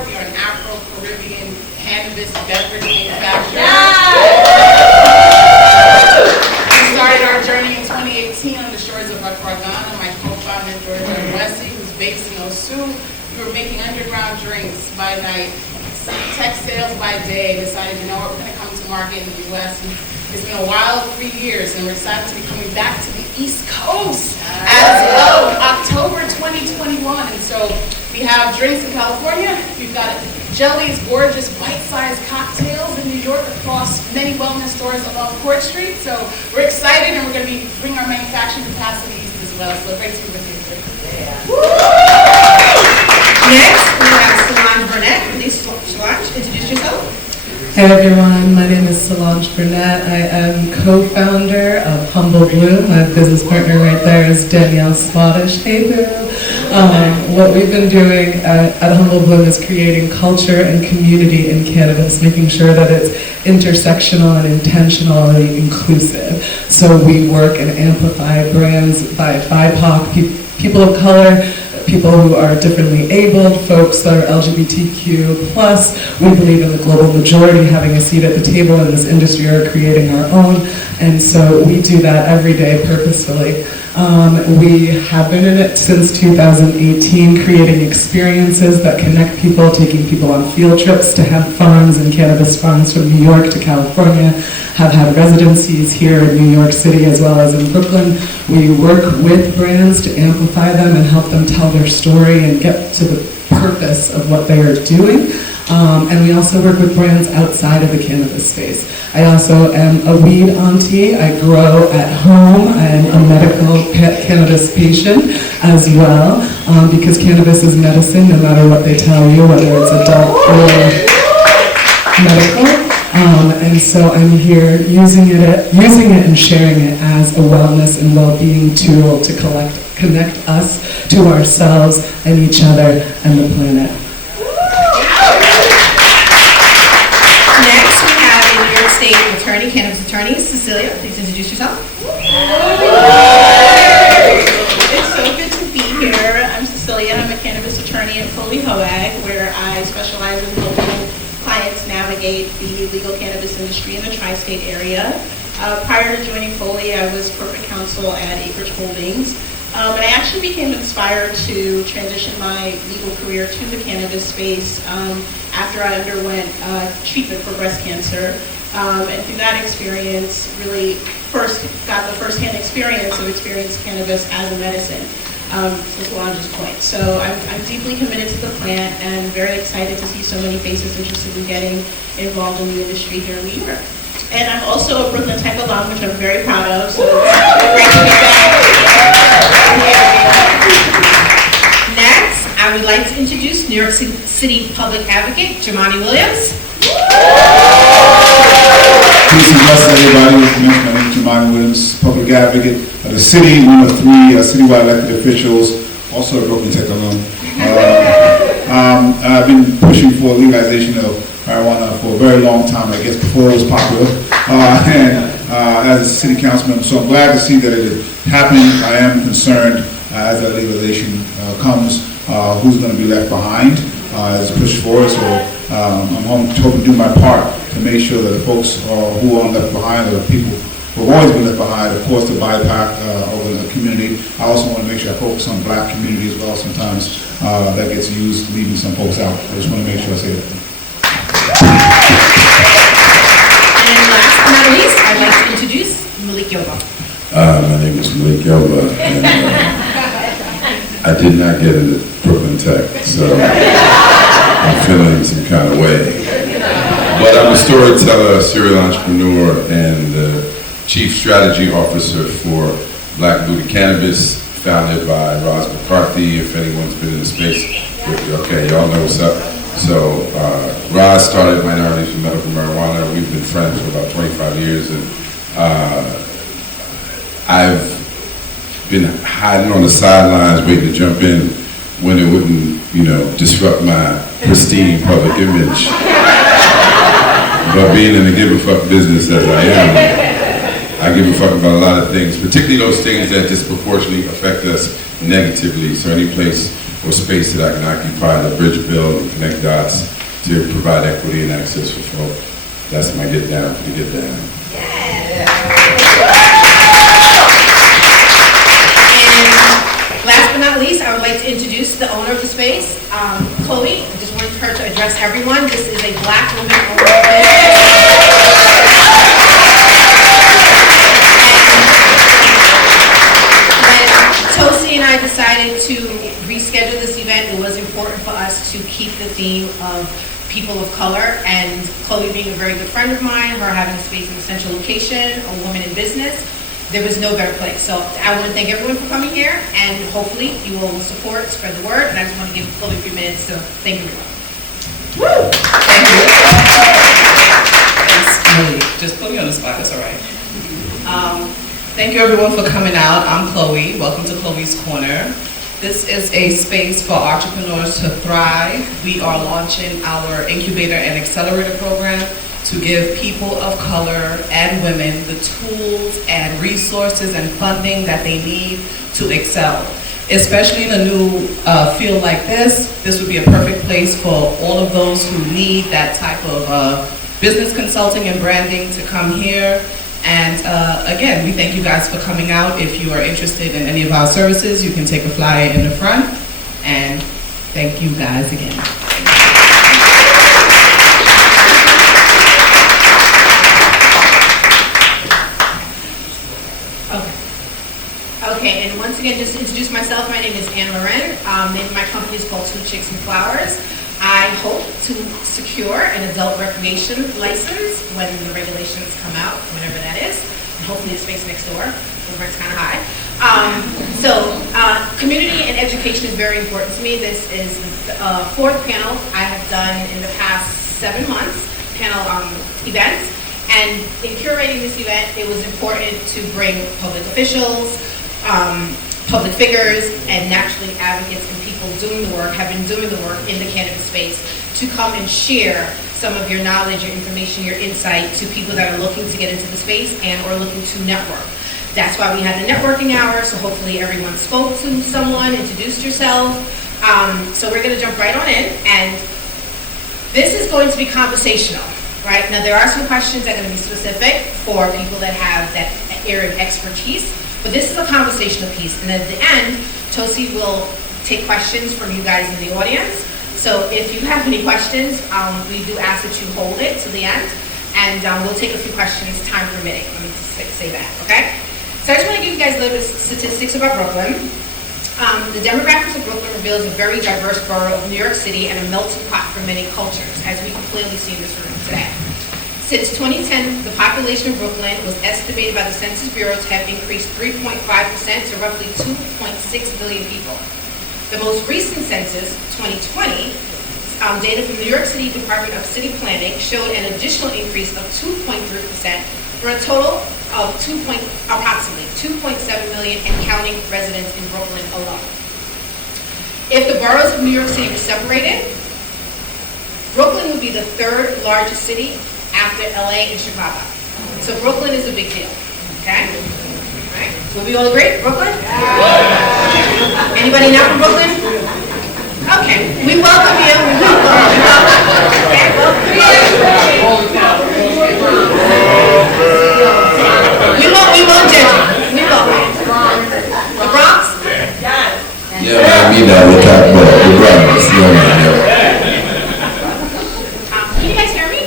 We are an Afro-Caribbean cannabis beverage manufacturer. We started our journey in 2018 on the shores of Ghana. My co-founder, Georgia Wesley, who's based in Osu. We were making underground drinks by night, tech sales by day. Decided, you know what, we're going to come to market in the U.S. And it's been a wild 3 years, and we're excited to be coming back to the East Coast as of October 2021. And so we have drinks in California. We've got Jelly's gorgeous bite-sized cocktails in New York across many wellness stores along Court Street. So we're excited, and we're going to be bringing our manufacturing capacity east as well. So great to be with you. Next, we have Solonje Burnett. Please, Solonje, introduce yourself. Hey everyone, my name is Solonje Burnett. I am co-founder of Humble Bloom. My business partner right there is Danielle Spottish. Hey boo! What we've been doing at Humble Bloom is creating culture and community in cannabis, making sure that it's intersectional and intentionally inclusive. So we work and amplify brands by BIPOC, people of color, people who are differently abled, folks that are LGBTQ+. We believe in the global majority having a seat at the table in this industry or creating our own. And so we do that every day purposefully. We have been in it since 2018, creating experiences that connect people, taking people on field trips to hemp farms and cannabis farms from New York to California, have had residencies here in New York City as well as in Brooklyn. We work with brands to amplify them and help them tell their story and get to the purpose of what they are doing. And we also work with brands outside of the cannabis space. I also am a weed auntie. I grow at home. I am a medical cannabis patient as well, because cannabis is medicine no matter what they tell you, whether it's adult or medical. And so I'm here using it and sharing it as a wellness and well-being tool to connect us to ourselves and each other and the planet. Next, we have a New York State attorney, cannabis attorney, Cecilia. Please introduce yourself. It's so good to be here. I'm Cecilia. I'm a cannabis attorney at Cloe, where I specialize in helping clients navigate the legal cannabis industry in the tri-state area. Prior to joining Foley, I was corporate counsel at Acreage Holdings. And I actually became inspired to transition my legal career to the cannabis space after I underwent treatment for breast cancer. And through that experience, really got the first-hand experience of experiencing cannabis as a medicine, to Solonje's point. So I'm deeply committed to the plant and very excited to see so many faces interested in getting involved in the industry here in New York. And I'm also a Brooklyn Tech alum, which I'm very proud of, so great to be back. Next, I would like to introduce New York City Public Advocate, Jumaane Williams. Peace and blessings, everybody. My name is Jumaane Williams, Public Advocate of the city, one of 3 citywide elected officials, also a Brooklyn Tech alum. I've been pushing for legalization of marijuana for a very long time, I guess before it was popular, as a city councilman. So I'm glad to see that it is happening. I am concerned as that legalization comes, who's going to be left behind as pushed forward. So I'm hoping to do my part to make sure that the folks who are left behind, or the people who have always been left behind, of course, the BIPOC over the community. I also want to make sure I focus on black community as well. Sometimes that gets used, leaving some folks out. I just want to make sure I say that. And last but not least, I'd like to introduce Mailk Yoba. My name is Mailk Yoba, and I did not get into Brooklyn Tech, so I'm feeling some kind of way. But I'm a storyteller, serial entrepreneur, and Chief Strategy Officer for Black Booty Cannabis, founded by Roz McCarthy. If anyone's been in the space, okay, y'all know what's up. So Roz started Minorities for Medical Marijuana. We've been friends for about 25 years, and I've been hiding on the sidelines waiting to jump in when it wouldn't, disrupt my pristine public image. But being in the give a fuck business as I am, I give a fuck about a lot of things, particularly those things that disproportionately affect us negatively. So any place or space that I can occupy to bridge, build, and connect dots to provide equity and access for folk. That's my get down for the get down. And last but not least, I would like to introduce the owner of the space, Cloe. I just wanted her to address everyone. This is a Black woman owner of the Tosi and I decided to reschedule this event. It was important for us to keep the theme of people of color, and Cloe being a very good friend of mine, her having a space in a central location, a woman in business, there was no better place. So I want to thank everyone for coming here, and hopefully you will support, spread the word, and I just want to give Cloe a few minutes, so thank you everyone. Woo! Thank you. Thanks, Mailk. Just put me on the spot, that's all right. Thank you everyone for coming out. I'm Cloe. Welcome to Chloe's Corner. This is a space for entrepreneurs to thrive. We are launching our incubator and accelerator program to give people of color and women the tools and resources and funding that they need to excel. Especially in a new field like this would be a perfect place for all of those who need that type of business consulting and branding to come here. And again, we thank you guys for coming out. If you are interested in any of our services, you can take a flyer in the front. And thank you guys again. Okay, and once again, just to introduce myself, my name is Anne Loren. The name of my company is called Two Chicks and Flowers. I hope to secure an adult recreation license when the regulations come out, whenever that is, and hopefully the space next door, the rent's kind of high. Community and education is very important to me. This is the fourth panel I have done in the past 7 months, panel events, and in curating this event, it was important to bring public officials, public figures, and naturally advocates and people doing the work, have been doing the work in the cannabis space, to come and share some of your knowledge, your information, your insight to people that are looking to get into the space and or looking to network. That's why we had the networking hour, so hopefully everyone spoke to someone, introduced yourself. So we're gonna jump right on in, and this is going to be conversational, right? Now there are some questions that are gonna be specific for people that have that area of expertise, but this is a conversational piece, and at the end, Tosi will take questions from you guys in the audience. So if you have any questions, we do ask that you hold it to the end, and we'll take a few questions, time permitting. Let me just say that, okay? So I just want to give you guys a little bit of statistics about Brooklyn. The demographics of Brooklyn reveals a very diverse borough of New York City and a melting pot for many cultures, as we can clearly see in this room today. Since 2010, the population of Brooklyn was estimated by the Census Bureau to have increased 3.5% to roughly 2.6 billion people. The most recent census, 2020, data from the New York City Department of City Planning showed an additional increase of 2.3% for a total of approximately 2.7 million and counting residents in Brooklyn alone. If the boroughs of New York City were separated, Brooklyn would be the third largest city after LA and Chicago. So Brooklyn is a big deal, okay? All right, will we all agree? Brooklyn? Yeah. Anybody not from Brooklyn? Okay, we welcome you, we welcome you. Okay, welcome you. We won't judge you, we welcome you. The Bronx? Yeah, man, me now, we're talking about the Bronx. Yeah. Can you guys hear me?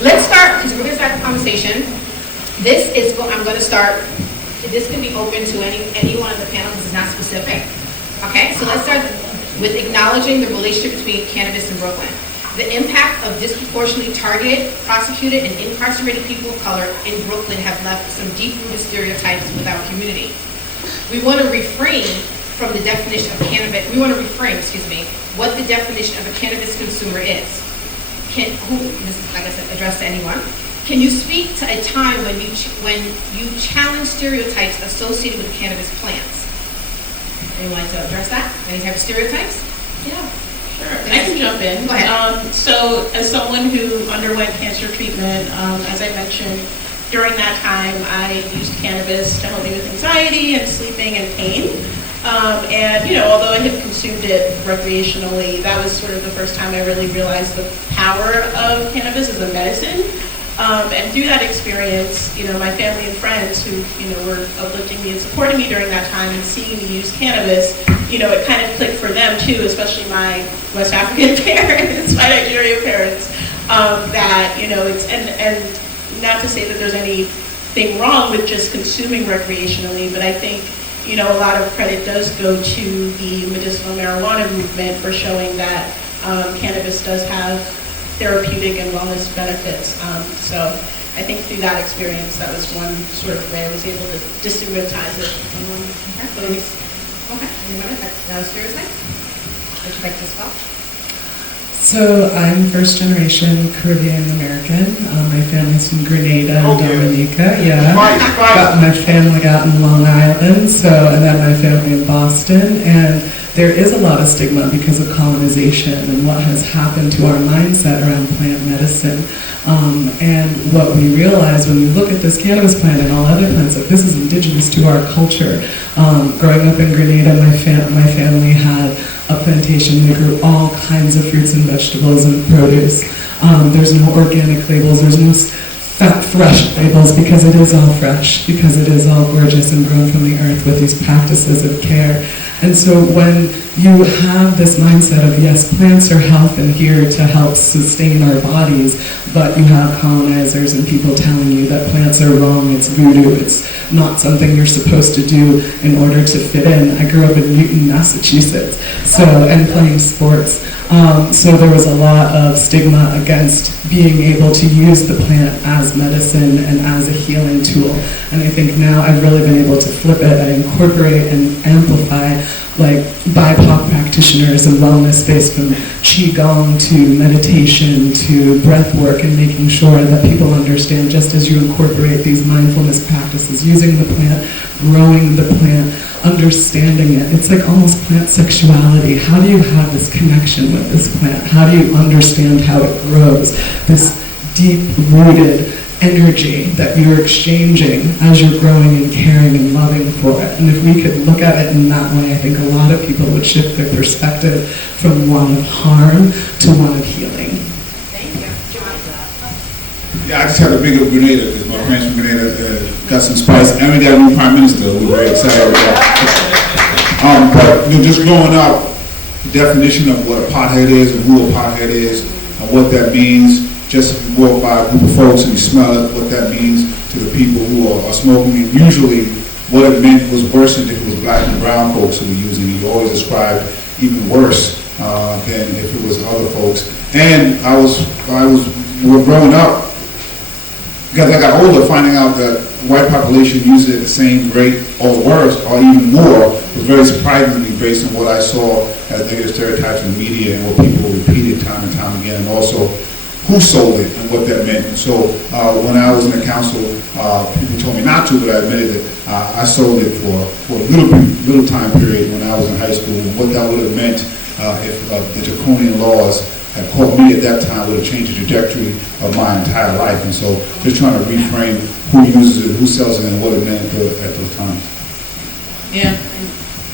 Let's start, because we're going to start the conversation. I'm going to start this can be open to anyone on the panel, this is not specific. Okay, so let's start with acknowledging the relationship between cannabis and Brooklyn. The impact of disproportionately targeted, prosecuted, and incarcerated people of color in Brooklyn have left some deep-rooted stereotypes with our community. We want to refrain from the definition of cannabis, what the definition of a cannabis consumer is. This is, like I said, addressed to anyone. Can you speak to a time when you challenge stereotypes associated with cannabis plants? Anyone like to address that? Any type of stereotypes? Yeah, sure. I can jump in. Go ahead. So as someone who underwent cancer treatment, as I mentioned, during that time I used cannabis to help me with anxiety and sleeping and pain. And although I had consumed it recreationally, that was sort of the first time I really realized the power of cannabis as a medicine. And through that experience, my family and friends who, were uplifting me and supporting me during that time and seeing me use cannabis, it kind of clicked for them too, especially my West African parents, my Nigerian parents, that, it's, and not to say that there's anything wrong with just consuming recreationally, but I think, a lot of credit does go to the medicinal marijuana movement for showing that cannabis does have therapeutic and wellness benefits. So I think through that experience, that was one sort of way I was able to destigmatize it. Okay. Anyone? That was stereotype? Would you like to spell? So I'm first generation Caribbean American. My family's from Grenada and Dominica. Yeah. Got my family out in Long Island. And then my family in Boston. And there is a lot of stigma because of colonization and what has happened to our mindset around plant medicine. And what we realize when we look at this cannabis plant and all other plants, that this is indigenous to our culture. Growing up in Grenada, my family had a plantation. They grew all kinds of fruits and vegetables and produce. There's no organic labels. There's no fresh labels because it is all fresh, because it is all gorgeous and grown from the earth with these practices of care. And so when you have this mindset of, yes, plants are health and here to help sustain our bodies, but you have colonizers and people telling you that plants are wrong, it's voodoo, it's not something you're supposed to do in order to fit in. I grew up in Newton, Massachusetts, and playing sports. So there was a lot of stigma against being able to use the plant as medicine and as a healing tool. And I think now I've really been able to flip it and incorporate and amplify like BIPOC practitioners and wellness space, from Qigong to meditation to breath work, and making sure that people understand, just as you incorporate these mindfulness practices, using the plant, growing the plant, understanding it. It's like almost plant sexuality. How do you have this connection with this plant? How do you understand how it grows? This deep-rooted energy that you're exchanging as you're growing and caring and loving for it. And if we could look at it in that way, I think a lot of people would shift their perspective from one of harm to one of healing. Thank you. Jumaane. Yeah, I just had a big Grenada because my friends from Grenada got some spice, and we got a new prime minister. We're very excited about that. But just growing up, the definition of what a pothead is and who a pothead is and what that means. Just if you walk by a group of folks and you smell it, what that means to the people who are smoking. And usually what it meant was worse than if it was black and brown folks who were using it. You always described even worse than if it was other folks. And I was growing up, because I got older, finding out that the white population used it at the same rate or worse or even more was very surprising to me based on what I saw as negative stereotypes in the media and what people repeated time and time again, and also who sold it and what that meant. And so when I was in the council, people told me not to, but I admitted that I sold it for a little time period when I was in high school. And what that would have meant if the draconian laws had caught me at that time would have changed the trajectory of my entire life. And so just trying to reframe who uses it, who sells it, and what it meant at those times. Yeah,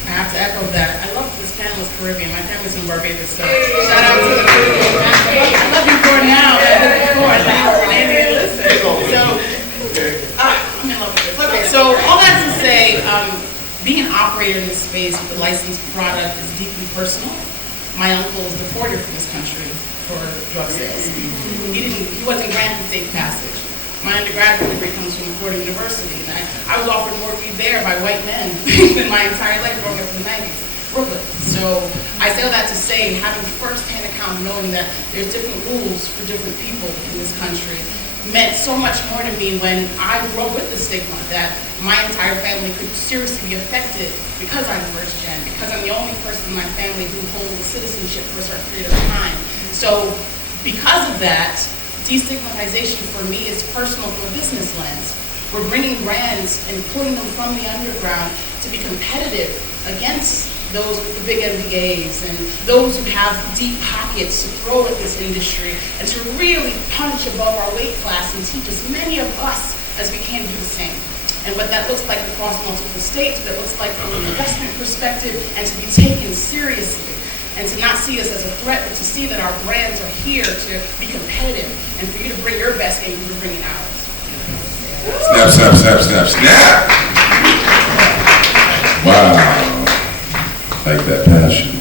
I have to echo that. I love this panel is Caribbean. My family's from Barbados, so shout out to the Caribbean. I love you more now than before. I didn't listen. So, I'm in love with this. Okay, so all that to say, being an operator in this space with a licensed product is deeply personal. My uncle was deported from this country for drug sales. He wasn't granted safe passage. My undergraduate degree comes from Fordham University, and I was offered more weed there by white men than my entire life growing up in the 90s. Brooklyn. So I say all that to say, having first-hand account, knowing that there's different rules for different people in this country, meant so much more to me when I grew up with the stigma that my entire family could seriously be affected because I'm first gen, because I'm the only person in my family who holds citizenship for a certain period of time. So because of that, destigmatization for me is personal from a business lens. We're bringing brands and pulling them from the underground to be competitive against those with the big MBAs and those who have deep pockets to throw at this industry, and to really punch above our weight class and teach as many of us as we can do the same. And what that looks like across multiple states, what that looks like from an investment perspective, and to be taken seriously. And to not see us as a threat, but to see that our brands are here to be competitive, and for you to bring your best game, you're bringing ours. Snap, snap, snap, snap, snap. Wow. Like that passion.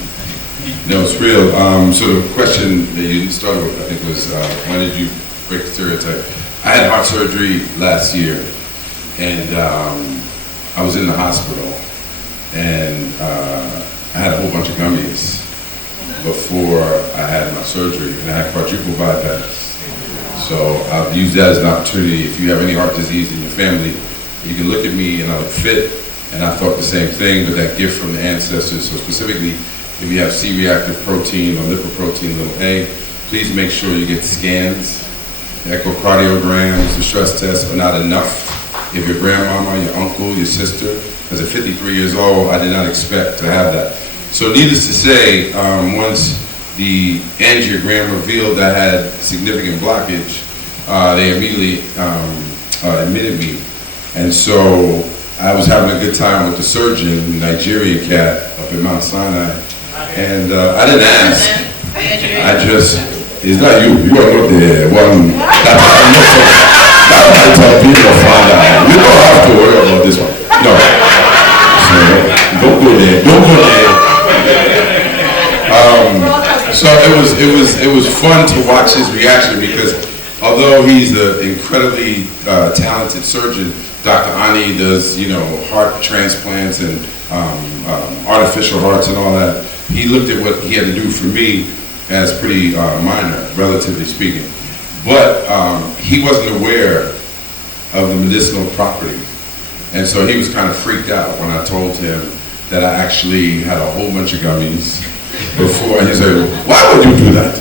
No, it's real. So the question that you started with, I think, was when did you break the stereotype? I had heart surgery last year, and I was in the hospital, and I had a whole bunch of gummies before I had my surgery, and I had quadruple bypass. So I've used that as an opportunity. If you have any heart disease in your family, you can look at me and I look fit. And I thought the same thing, but that gift from the ancestors. So specifically, if you have C-reactive protein or lipoprotein little a, please make sure you get scans. Echocardiograms, the stress tests are not enough. If your grandmama, your uncle, your sister, because at 53 years old, I did not expect to have that. So needless to say, once the angiogram revealed I had significant blockage, they immediately admitted me. And so I was having a good time with the surgeon, Nigerian cat, up in Mount Sinai. And I didn't ask. I just, it's not you. You are not the one. That's how people find out. You don't have to worry about this one. No. So, don't go there. Don't go there. So it was fun to watch his reaction, because although he's an incredibly talented surgeon, Dr. Ani does, heart transplants and artificial hearts and all that. He looked at what he had to do for me as pretty minor, relatively speaking. But he wasn't aware of the medicinal property. And so he was kind of freaked out when I told him that I actually had a whole bunch of gummies before. And he said, "Why would you do that?"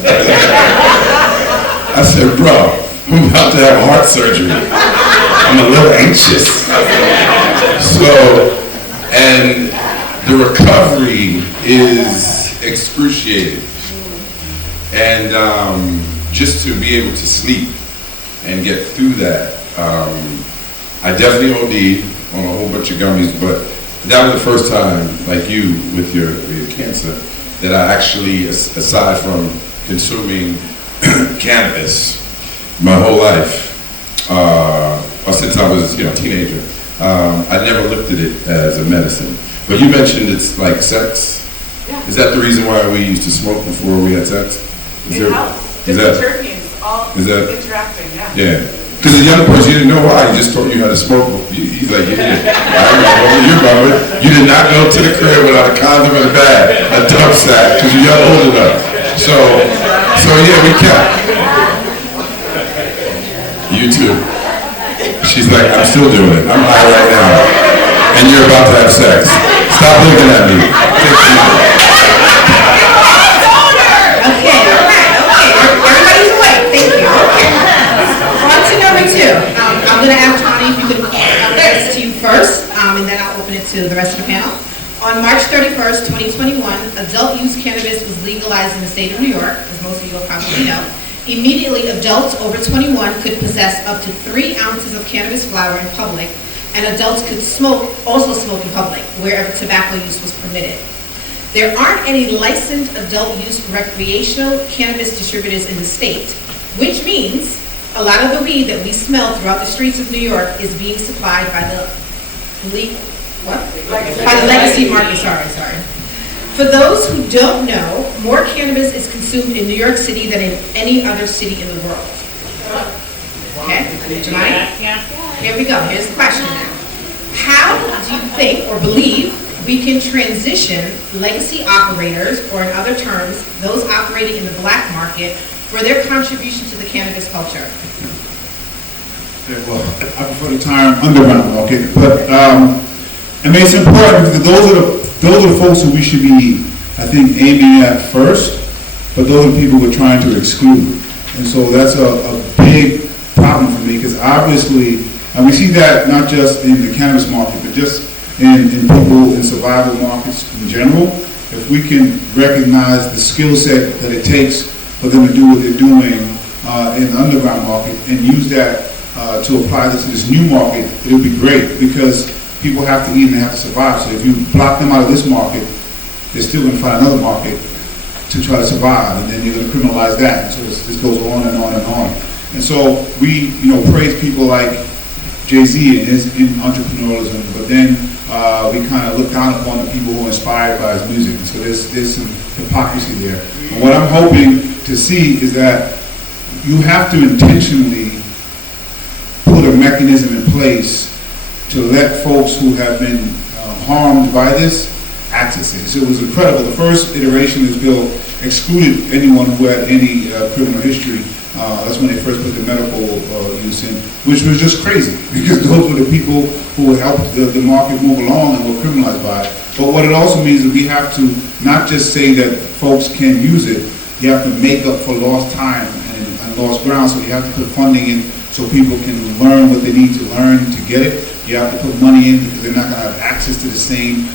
I said, "Bro, I'm about to have heart surgery. I'm a little anxious." So, and the recovery is excruciating. And just to be able to sleep and get through that, I definitely OD'd on a whole bunch of gummies, but that was the first time, like you with your cancer, that I actually, aside from consuming cannabis my whole life, or since I was a teenager, I never looked at it as a medicine. But you mentioned it's like sex. Yeah. Is that the reason why we used to smoke before we had sex? It helps. Different terpenes, all interacting, yeah. Yeah. Because the young person, you didn't know why. He just taught you how to smoke. He's like, yeah, I don't know what you're about it. You did not go to the crib without a condom and a bag, a dump sack, because you're young old enough. So yeah, we kept. You too. She's like, I'm still doing it. I'm high right now. And you're about to have sex. Stop looking at me. Everybody's awake. Thank you. On to number two. I'm going to ask Jumaane if you could call this to you first, and then I'll open it to the rest of the panel. On March 31st, 2021, adult use cannabis was legalized in the state of New York, as most of you will probably know. Immediately, adults over 21 could possess up to 3 ounces of cannabis flower in public, and adults could also smoke in public, wherever tobacco use was permitted. There aren't any licensed adult use recreational cannabis distributors in the state, which means a lot of the weed that we smell throughout the streets of New York is being supplied by the legacy market. Sorry. For those who don't know, more cannabis is consumed in New York City than in any other city in the world. Okay? Jumaane? Here we go, here's the question now. How do you think or believe we can transition legacy operators, or in other terms, those operating in the black market, for their contribution to the cannabis culture? Okay, well, I prefer the term underground market, but I mean, it's important because those are the folks who we should be, I think, aiming at first, but those are the people we're trying to exclude. And so that's a big problem for me, because obviously, and we see that not just in the cannabis market, but just in people in survival markets in general. If we can recognize the skill set that it takes for them to do what they're doing in the underground market and use that to apply this to this new market, it'll be great, because people have to eat and they have to survive. So if you block them out of this market, they're still going to find another market to try to survive, and then you're going to criminalize that. And so this goes on and on and on. And so we, praise people like Jay-Z and his entrepreneurialism, but then we kind of look down upon the people who are inspired by his music. And so there's some hypocrisy there. And what I'm hoping to see is that you have to intentionally put a mechanism in place to let folks who have been harmed by this access it. So it was incredible. The first iteration of this bill excluded anyone who had any criminal history. That's when they first put the medical use in, which was just crazy, because those were the people who helped the market move along and were criminalized by it. But what it also means is we have to not just say that folks can use it, you have to make up for lost time and lost ground. So you have to put funding in so people can learn what they need to learn to get it. You have to put money in because they're not going to have access to the same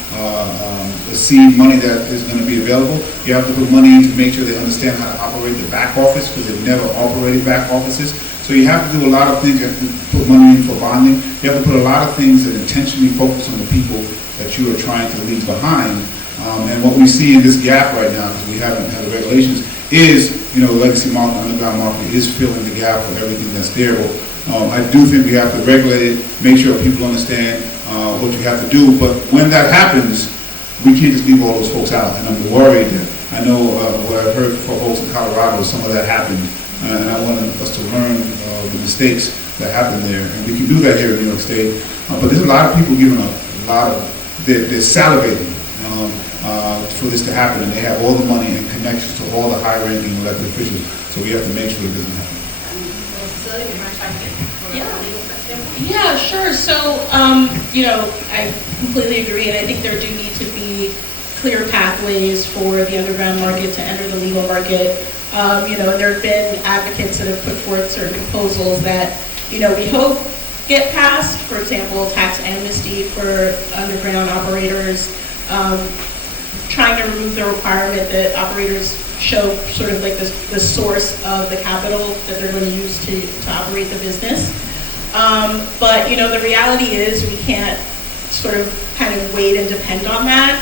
seed money that is going to be available. You have to put money in to make sure they understand how to operate the back office, because they've never operated back offices. So you have to do a lot of things. You have to put money in for bonding. You have to put a lot of things that intentionally focus on the people that you are trying to leave behind. And what we see in this gap right now, because we haven't had the regulations, is, the legacy market, underground market is filling the gap for everything that's there. I do think we have to regulate it, make sure people understand what you have to do. But when that happens, we can't just leave all those folks out. And I'm worried that, I know what I've heard from folks in Colorado, some of that happened. And I want us to learn the mistakes that happened there. And we can do that here in New York State. But there's a lot of people giving they're salivating for this to happen. And they have all the money and connections to all the high-ranking elected officials. So we have to make sure it doesn't happen. Yeah, sure. So, I completely agree, and I think there do need to be clear pathways for the underground market to enter the legal market. There have been advocates that have put forth certain proposals that, we hope get passed. For example, tax amnesty for underground operators, trying to remove the requirement that operators show sort of like the source of the capital that they're going to use to operate the business. But the reality is we can't sort of kind of wait and depend on that.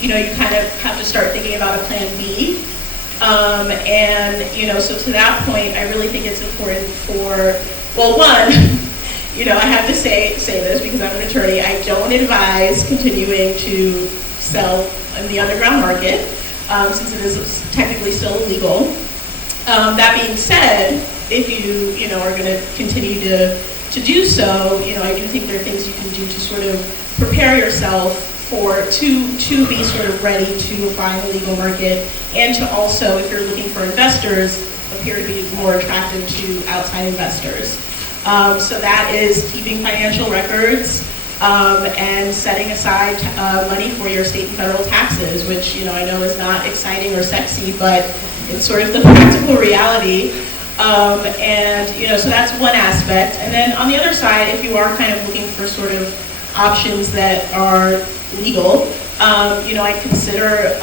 You kind of have to start thinking about a plan B. So to that point, I really think it's important for, well, one, I have to say this because I'm an attorney. I don't advise continuing to sell in the underground market, since it is technically still illegal. That being said, if you are going to continue to do so, I do think there are things you can do to sort of prepare yourself to be sort of ready to apply in the legal market, and to also, if you're looking for investors, appear to be more attractive to outside investors. So that is keeping financial records, and setting aside money for your state and federal taxes, which I know is not exciting or sexy, but it's sort of the practical reality. So that's one aspect. And then on the other side, if you are kind of looking for sort of options that are legal, I consider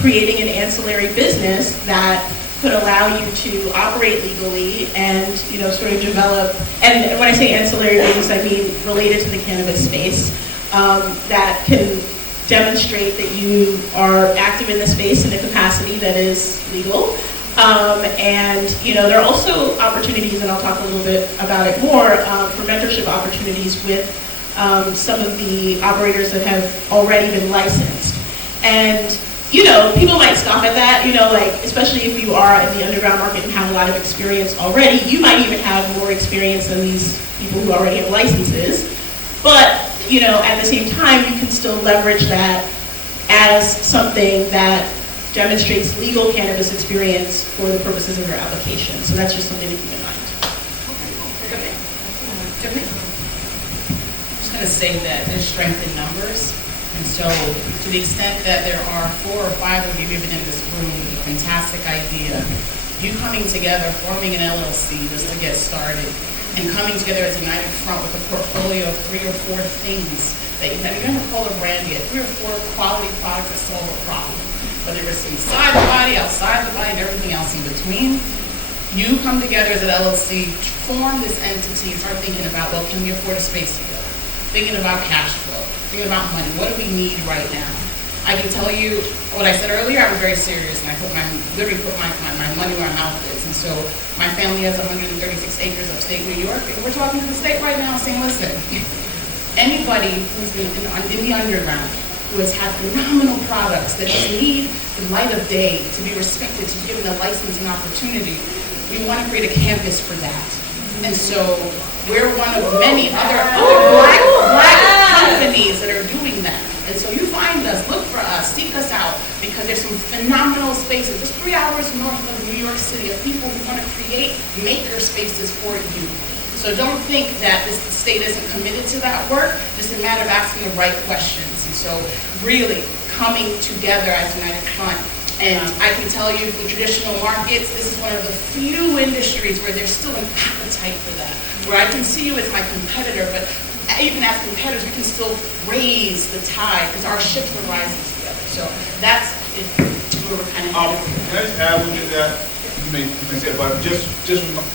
creating an ancillary business that could allow you to operate legally and, sort of develop, and when I say ancillary business, I mean related to the cannabis space, that can demonstrate that you are active in the space in a capacity that is legal. There are also opportunities, and I'll talk a little bit about it more, for mentorship opportunities with some of the operators that have already been licensed. And you know, people might scoff at that, you know, like, especially if you are in the underground market and have a lot of experience already. You might even have more experience than these people who already have licenses. But, you know, at the same time, you can still leverage that as something that demonstrates legal cannabis experience for the purposes of your application. So that's just something to keep in mind. I'm just going to say that there's strength in numbers. And so to the extent that there are 4 or 5 of you even in this room with a fantastic idea, you coming together, forming an LLC just to get started, and coming together as a united front with a portfolio of 3 or 4 things that you haven't called a brand yet, 3 or 4 quality products that solve a problem, whether it's inside the body, outside the body, and everything else in between. You come together as an LLC, form this entity, and start thinking about, well, can we afford a space together? Thinking about cash flow, thinking about money. What do we need right now? I can tell you what I said earlier. I was very serious, and I literally put my money where my mouth is. And so my family has 136 acres upstate New York, and we're talking to the state right now saying, listen, anybody who's been in the underground, who has had phenomenal products that just need the light of day to be respected, to be given a license and opportunity, we want to create a canvas for that. And so we're one of many other black companies that are doing that. And so you find us, look for us, seek us out, because there's some phenomenal spaces, just 3 hours north of New York City, of people who want to create maker spaces for you. So don't think that the state isn't committed to that work. It's just a matter of asking the right questions. And so really coming together as United Front. And I can tell you, for traditional markets, this is one of the few industries where there's still an appetite for that. Where I can see you as my competitor, but even as competitors, we can still raise the tide because our ships are rising together. So that's where we're kind of headed. Can I just add one to that? You may say it, but just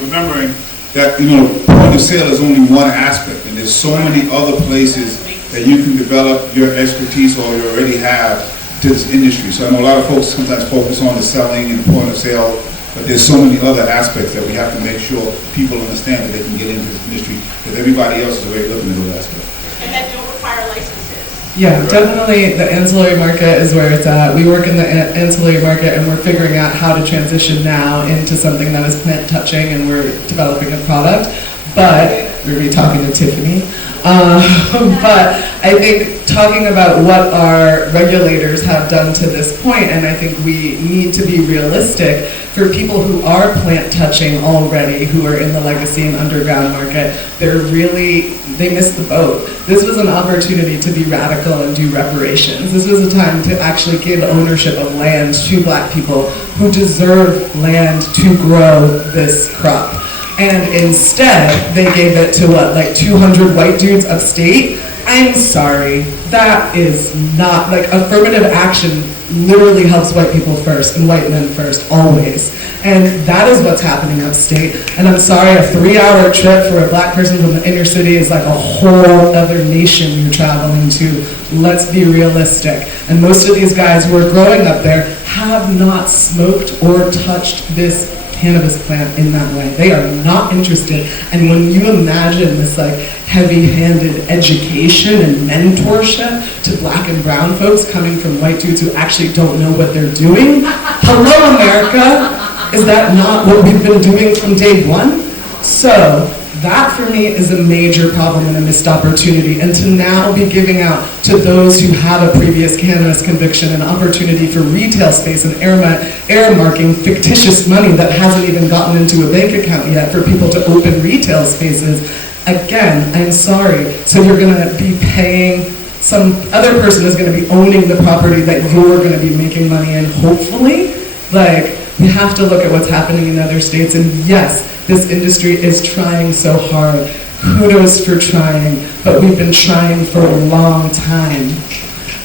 remembering that, you know, point of sale is only one aspect, and there's so many other places that you can develop your expertise or you already have to this industry. So I know a lot of folks sometimes focus on the selling and point of sale, but there's so many other aspects that we have to make sure people understand that they can get into this industry, because everybody else is already looking at those aspects. And that don't require licenses. Yeah, definitely the ancillary market is where it's at. We work in the ancillary market, and we're figuring out how to transition now into something that is plant touching, and we're developing a product. But we're going to be talking to Tiffany. But I think talking about what our regulators have done to this point, and I think we need to be realistic for people who are plant touching already, who are in the legacy and underground market. They missed the boat. This was an opportunity to be radical and do reparations. This was a time to actually give ownership of land to Black people who deserve land to grow this crop. And instead, they gave it to like 200 white dudes upstate. I'm sorry, that is not, like, affirmative action literally helps white people first and white men first, always. And that is what's happening upstate. And I'm sorry, a 3-hour trip for a Black person from the inner city is like a whole other nation you're traveling to. Let's be realistic. And most of these guys who are growing up there have not smoked or touched this cannabis plant in that way. They are not interested. And when you imagine this like heavy-handed education and mentorship to Black and brown folks coming from white dudes who actually don't know what they're doing, hello America, is that not what we've been doing from day one? So that for me is a major problem and a missed opportunity. And to now be giving out to those who have a previous cannabis conviction an opportunity for retail space and earmarking fictitious money that hasn't even gotten into a bank account yet for people to open retail spaces. Again, I'm sorry. So you're gonna be paying, some other person is gonna be owning the property that you're gonna be making money in, hopefully. Like, we have to look at what's happening in other states, and yes, this industry is trying so hard. Kudos for trying, but we've been trying for a long time.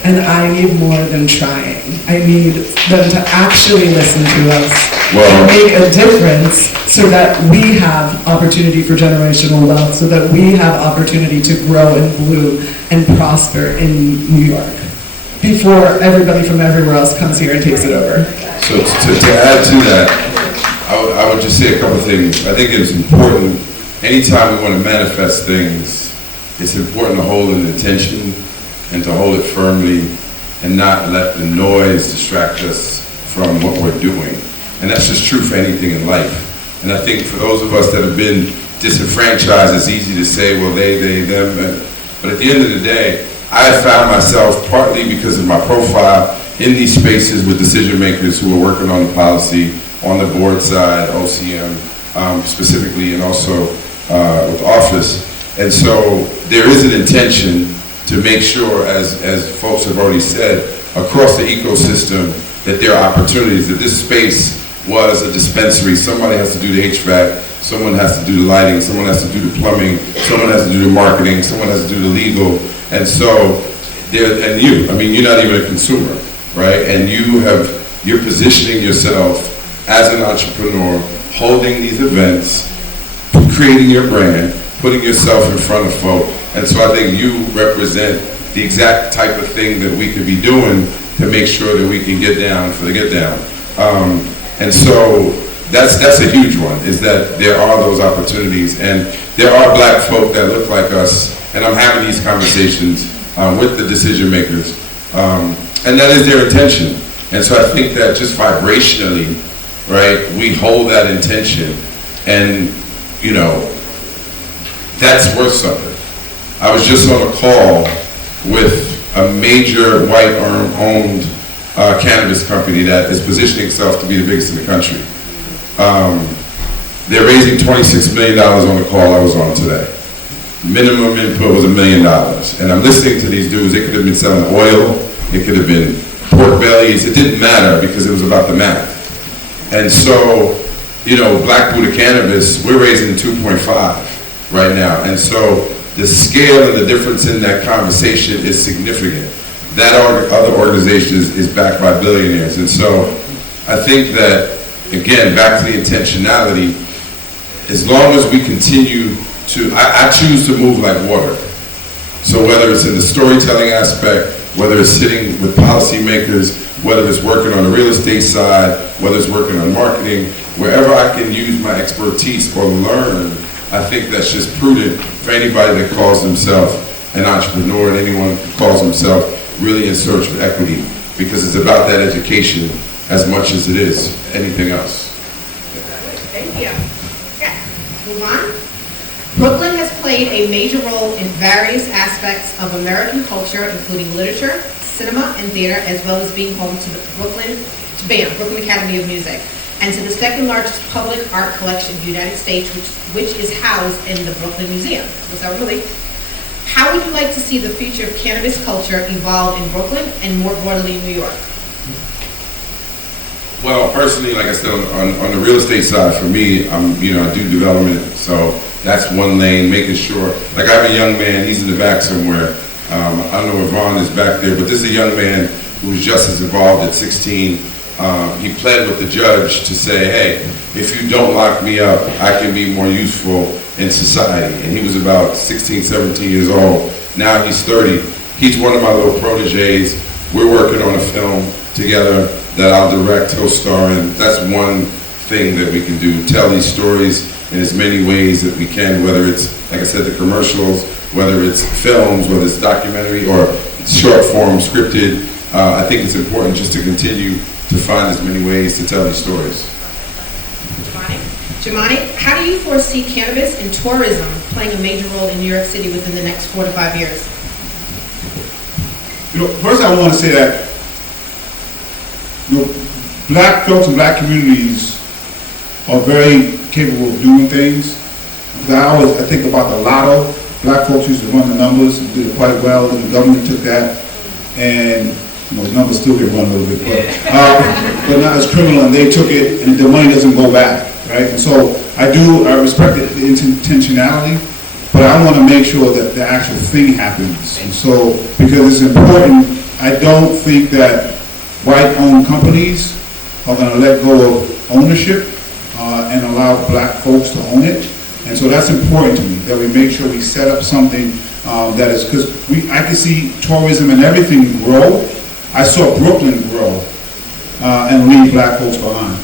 And I need more than trying. I need them to actually listen to us and make a difference so that we have opportunity for generational wealth, so that we have opportunity to grow and bloom and prosper in New York before everybody from everywhere else comes here and takes it over. So to add to that, I would just say a couple of things. I think it's important, anytime we want to manifest things, it's important to hold an intention and to hold it firmly and not let the noise distract us from what we're doing. And that's just true for anything in life. And I think for those of us that have been disenfranchised, it's easy to say, well, they, them, but at the end of the day, I have found myself, partly because of my profile, in these spaces with decision makers who are working on the policy, on the board side, OCM specifically, and also with the office. And so there is an intention to make sure, as folks have already said, across the ecosystem, that there are opportunities, that this space was a dispensary. Somebody has to do the HVAC, someone has to do the lighting, someone has to do the plumbing, someone has to do the marketing, someone has to do the legal. And so, and you, I mean, you're not even a consumer, right? And you're positioning yourself as an entrepreneur, holding these events, creating your brand, putting yourself in front of folk. And so I think you represent the exact type of thing that we could be doing to make sure that we can get down for the get down. And so that's a huge one, is that there are those opportunities, and there are black folk that look like us, and I'm having these conversations with the decision makers, and that is their intention. And so I think that just vibrationally, right, we hold that intention, and you know, that's worth something. I was just on a call with a major white-owned cannabis company that is positioning itself to be the biggest in the country. They're raising $26 million on the call I was on today. Minimum input was $1 million. And I'm listening to these dudes. They could have been selling oil. It could have been pork bellies. It didn't matter because it was about the math. And so, you know, Black Buddha Cannabis, we're raising 2.5 right now. And so the scale and the difference in that conversation is significant. That other organization is backed by billionaires. And so I think that, again, back to the intentionality, as long as we continue to, I choose to move like water. So whether it's in the storytelling aspect, whether it's sitting with policymakers, whether it's working on the real estate side, whether it's working on marketing, wherever I can use my expertise or learn, I think that's just prudent for anybody that calls themselves an entrepreneur and anyone who calls themselves really in search of equity, because it's about that education as much as it is anything else. Thank you. Okay, move on. Brooklyn has played a major role in various aspects of American culture, including literature, cinema, and theater, as well as being home to the Brooklyn Academy of Music, and to the second largest public art collection in the United States, which is housed in the Brooklyn Museum. Was that really? How would you like to see the future of cannabis culture evolve in Brooklyn and more broadly in New York? Well, personally, like I said, on the real estate side, for me, I do development, so that's one lane, making sure, like I have a young man, he's in the back somewhere, I don't know if Ron is back there, but this is a young man who was just as involved at 16. He pled with the judge to say, hey, if you don't lock me up, I can be more useful in society. And he was about 16, 17 years old. Now he's 30. He's one of my little proteges. We're working on a film together that I'll direct, he'll star in. That's one thing that we can do, tell these stories in as many ways that we can, whether it's, like I said, the commercials, whether it's films, whether it's documentary or short form scripted. I think it's important just to continue to find as many ways to tell these stories. Jumaane, how do you foresee cannabis and tourism playing a major role in New York City within the next 4 to 5 years? First I want to say that, black folks and black communities are very capable of doing things. I think about the lotto. Black folks used to run the numbers and did it quite well, and the government took that, and the numbers still get run a little bit, but not as criminal, and they took it, and the money doesn't go back, right? And so I respect the intentionality, but I want to make sure that the actual thing happens. And so, because it's important, I don't think that white-owned companies are going to let go of ownership and allow black folks to own it. And so that's important to me, that we make sure we set up something that is, because I can see tourism and everything grow. I saw Brooklyn grow and leave black folks behind.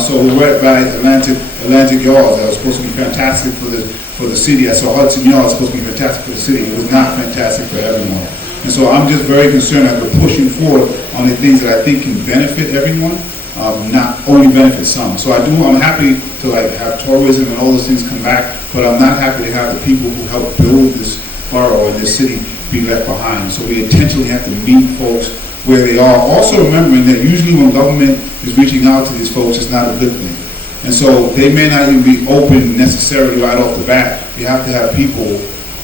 So we went by Atlantic Yards. That was supposed to be fantastic for the city. I saw Hudson Yards, supposed to be fantastic for the city. It was not fantastic for everyone. And so I'm just very concerned that we're pushing forward on the things that I think can benefit everyone, not only benefit some. So I'm happy to like have tourism and all those things come back, but I'm not happy to have the people who helped build this borough or this city be left behind. So we intentionally have to meet folks where they are. Also remembering that usually when government is reaching out to these folks, it's not a good thing. And so they may not even be open necessarily right off the bat. You have to have people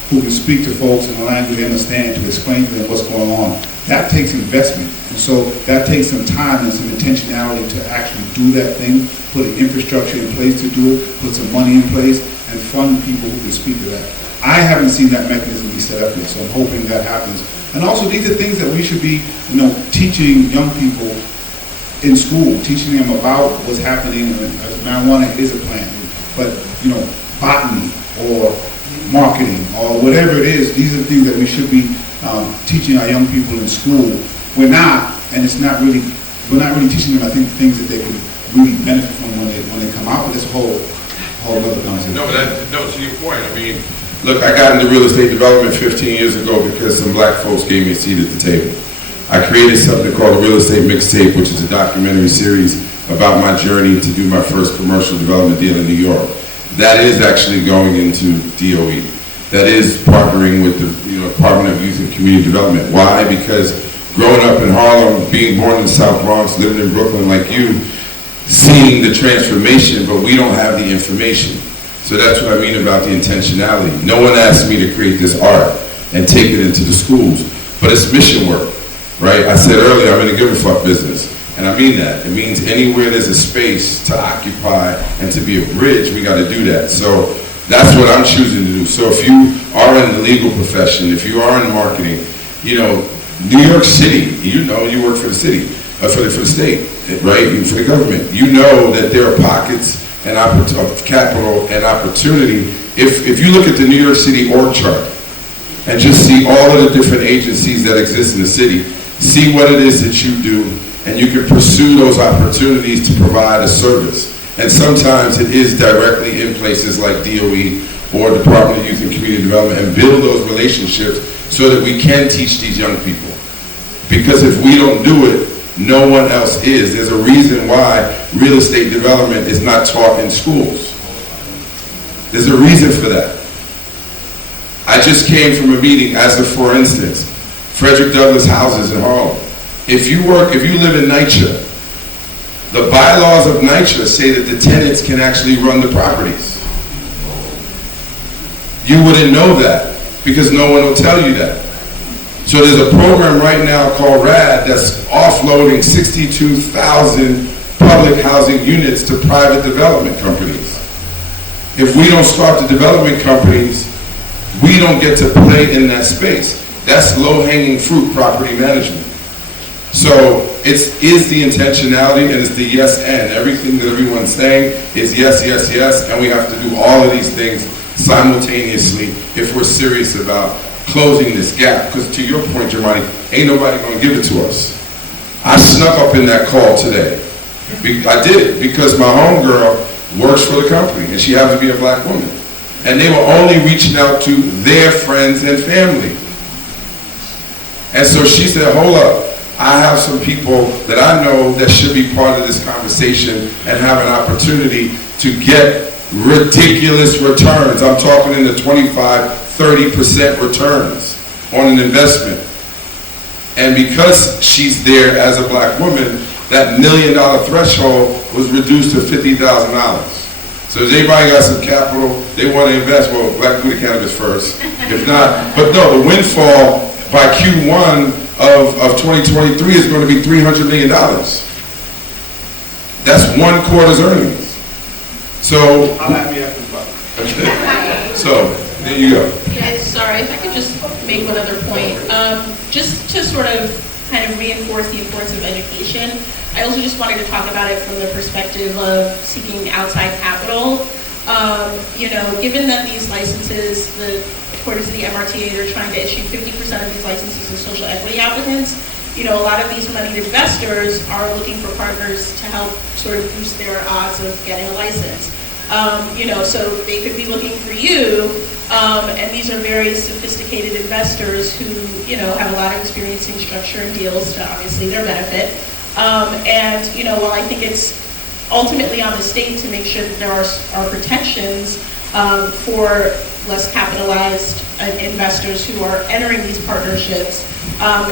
who can speak to folks in a language they understand to explain to them what's going on. That takes investment. And so that takes some time and some intentionality to actually do that thing, put an infrastructure in place to do it, put some money in place, and fund people who can speak to that. I haven't seen that mechanism be set up yet, so I'm hoping that happens. And also, these are things that we should be, teaching young people in school, teaching them about what's happening. Marijuana is a plant, but botany or marketing or whatever it is, these are things that we should be teaching our young people in school. We're not, and we're not really teaching them, I think, things that they can really benefit from when they come out. But it's a whole other conversation. No, to your point, look, I got into real estate development 15 years ago because some black folks gave me a seat at the table. I created something called a Real Estate Mixtape, which is a documentary series about my journey to do my first commercial development deal in New York. That is actually going into DOE. That is partnering with the Department of Youth and Community Development. Why? Because growing up in Harlem, being born in the South Bronx, living in Brooklyn like you, seeing the transformation, but we don't have the information. So that's what I mean about the intentionality. No one asked me to create this art and take it into the schools, but it's mission work, right? I said earlier, I'm in the give a fuck business, and I mean that. It means anywhere there's a space to occupy and to be a bridge, we gotta do that. So that's what I'm choosing to do. So if you are in the legal profession, if you are in marketing, New York City, you work for the city, for the state, right? For the government. You know that there are pockets of capital and opportunity. If you look at the New York City org chart and just see all of the different agencies that exist in the city, see what it is that you do, and you can pursue those opportunities to provide a service. And sometimes it is directly in places like DOE or Department of Youth and Community Development, and build those relationships so that we can teach these young people. Because if we don't do it, no one else is. There's a reason why real estate development is not taught in schools. There's a reason for that. I just came from a meeting, as of for instance, Frederick Douglass houses in Harlem. If you live in NYCHA, the bylaws of NYCHA say that the tenants can actually run the properties. You wouldn't know that because no one will tell you that. So there's a program right now called RAD that's offloading 62,000 public housing units to private development companies. If we don't start the development companies, we don't get to play in that space. That's low-hanging fruit property management. So is the intentionality, and it's the yes and. Everything that everyone's saying is yes, yes, yes, and we have to do all of these things simultaneously if we're serious about closing this gap. Because to your point, Jumaane, ain't nobody gonna give it to us. I snuck up in that call today. I did it because my homegirl works for the company, and she happens to be a black woman. And they were only reaching out to their friends and family. And so she said, hold up, I have some people that I know that should be part of this conversation and have an opportunity to get ridiculous returns. I'm talking in the 25-30% returns on an investment. And because she's there as a black woman, that $1 million threshold was reduced to $50,000. So if anybody got some capital, they want to invest, well, Black Booty Cannabis first. If not, but no, the windfall by Q1 of 2023 is going to be $300 million. That's one quarter's earnings. So, I'll have you after the buck. So, there you go. Yeah, sorry, if I could just make one other point. Just to sort of kind of reinforce the importance of education, I also just wanted to talk about it from the perspective of seeking outside capital. Given that these licenses, according to the MRTA, they're trying to issue 50% of these licenses to social equity applicants. A lot of these moneyed investors are looking for partners to help sort of boost their odds of getting a license. So they could be looking for you And these are very sophisticated investors who, have a lot of experience in structuring deals to obviously their benefit. While I think it's ultimately on the state to make sure that there are protections for less capitalized investors who are entering these partnerships,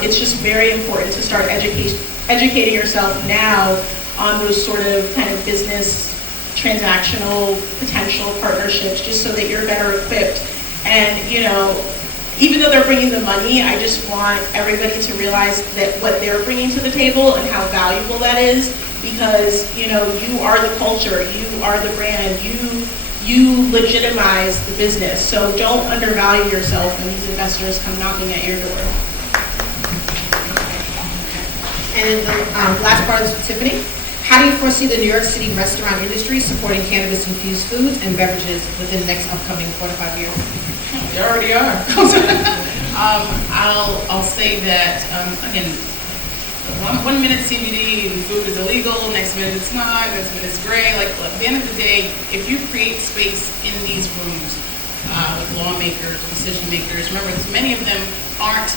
it's just very important to start educating yourself now on those sort of kind of business transactional potential partnerships, just so that you're better equipped. And, even though they're bringing the money, I just want everybody to realize that what they're bringing to the table and how valuable that is, because, you are the culture, you are the brand, you legitimize the business. So don't undervalue yourself when these investors come knocking at your door. And the last part is Tiffany. How do you foresee the New York City restaurant industry supporting cannabis-infused foods and beverages within the next upcoming 4 to 5 years? They already are. I'll say that, again, one minute CBD and food is illegal, next minute it's not, next minute it's gray. Like, at the end of the day, if you create space in these rooms with lawmakers, decision makers, remember, many of them aren't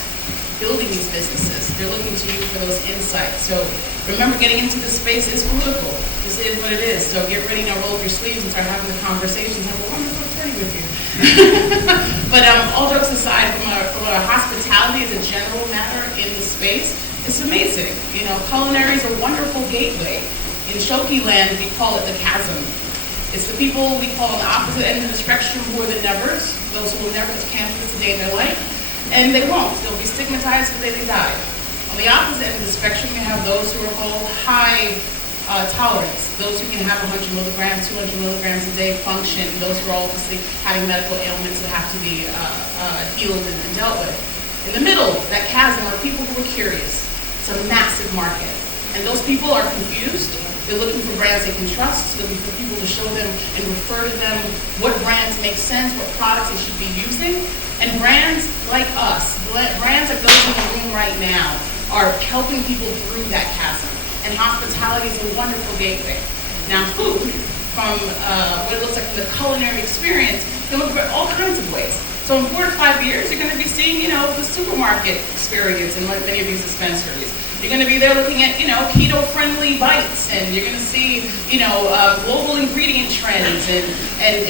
building these businesses. They're looking to you for those insights. So remember, getting into this space is political. This is what it is. So get ready to roll up your sleeves and start having the conversations. I'm a wonderful attorney with you. But all jokes aside, from a hospitality as a general matter in the space, it's amazing. Culinary is a wonderful gateway. In Shoki land, we call it the chasm. It's the people we call on the opposite end of the spectrum who are the nevers, those who will never touch cannabis a day in their life. And they won't. They'll be stigmatized until they die. On the opposite end of the spectrum, you have those who are called high tolerance, those who can have 100 milligrams, 200 milligrams a day function, those who are obviously having medical ailments that have to be healed and dealt with. In the middle, that chasm, are people who are curious. It's a massive market. And those people are confused. They're looking for brands they can trust. They're looking for people to show them and refer to them what brands make sense, what products they should be using. And brands like us, brands like those in the room right now, are helping people through that chasm. And hospitality is a wonderful gateway. Now, food, from what it looks like from the culinary experience, can look at all kinds of ways. So in 4 to 5 years, you're going to be seeing, the supermarket experience in many of these dispensaries. You're going to be there looking at, keto-friendly bites, and you're going to see, global ingredient trends and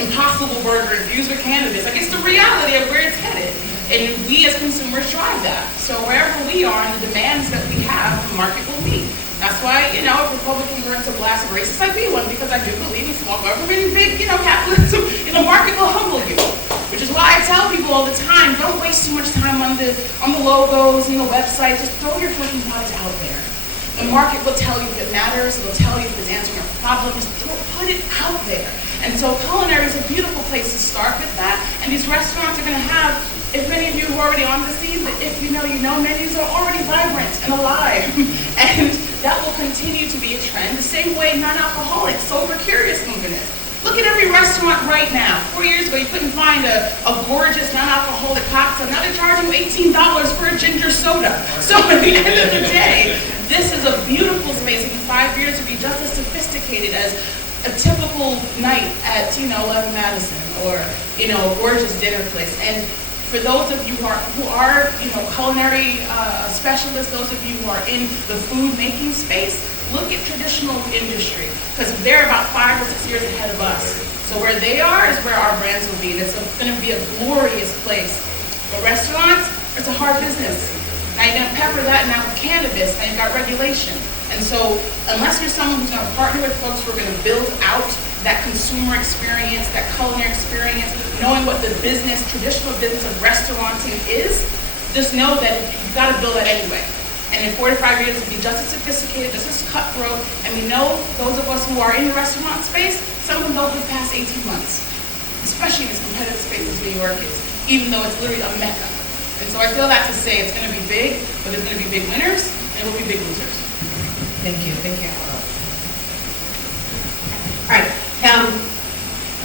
Impossible Burger infused with cannabis. Like, it's the reality of where it's headed. And we as consumers drive that. So wherever we are and the demands that we have, the market will meet. That's why, if Republicans were into blast racist, I'd be one, because I do believe in small government and big, capitalism. The market will humble you. Which is why I tell people all the time, don't waste too much time on the logos and the website. Just throw your fucking product out there. The market will tell you if it matters. It will tell you if it's answering a problem. Just put it out there. And so culinary is a beautiful place to start with that. And these restaurants are going to have, if many of you who are already on the scene, but if you know, menus are already vibrant and alive. And that will continue to be a trend. The same way non-alcoholic, sober curious movement is. Look at every restaurant right now. 4 years ago, you couldn't find a gorgeous non-alcoholic cocktail. Now they're charging you $18 for a ginger soda. So at the end of the day, this is a beautiful space. In 5 years, to be just as sophisticated as a typical night at 11 Madison or a gorgeous dinner place. And for those of you who are culinary specialists, those of you who are in the food making space, look at traditional industry, because they're about 5 or 6 years ahead of us. So where they are is where our brands will be. It's going to be a glorious place. But restaurants, it's a hard business. Now you're going to pepper that now with cannabis, now you've got regulation. And so unless you're someone who's going to partner with folks who are going to build out that consumer experience, that culinary experience, knowing what the traditional business of restauranting is, just know that you've got to build that anyway. And in 4 to 5 years, it'll be just as sophisticated, just as cutthroat. And we know those of us who are in the restaurant space, some of them don't live past 18 months, especially in this competitive space as New York is, even though it's literally a mecca. And so I feel that to say it's going to be big, but there's going to be big winners, and there will be big losers. Thank you. All right.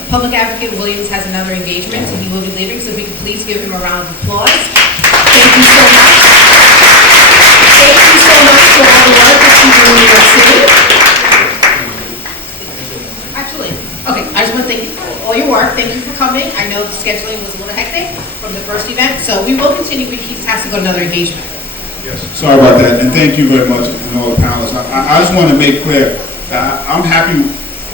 Public Advocate Williams has another engagement, so he will be leaving, so if we could please give him a round of applause. Thank you so much. Thank you so much for all the work that you do in New York City. Actually, okay, I just want to thank you for all your work. Thank you for coming. coming. I know the scheduling was a little hectic from the first event, so we will continue. We keep asking for another engagement. Yes, sorry about that, and thank you very much, and all the panelists. I just want to make clear that I'm happy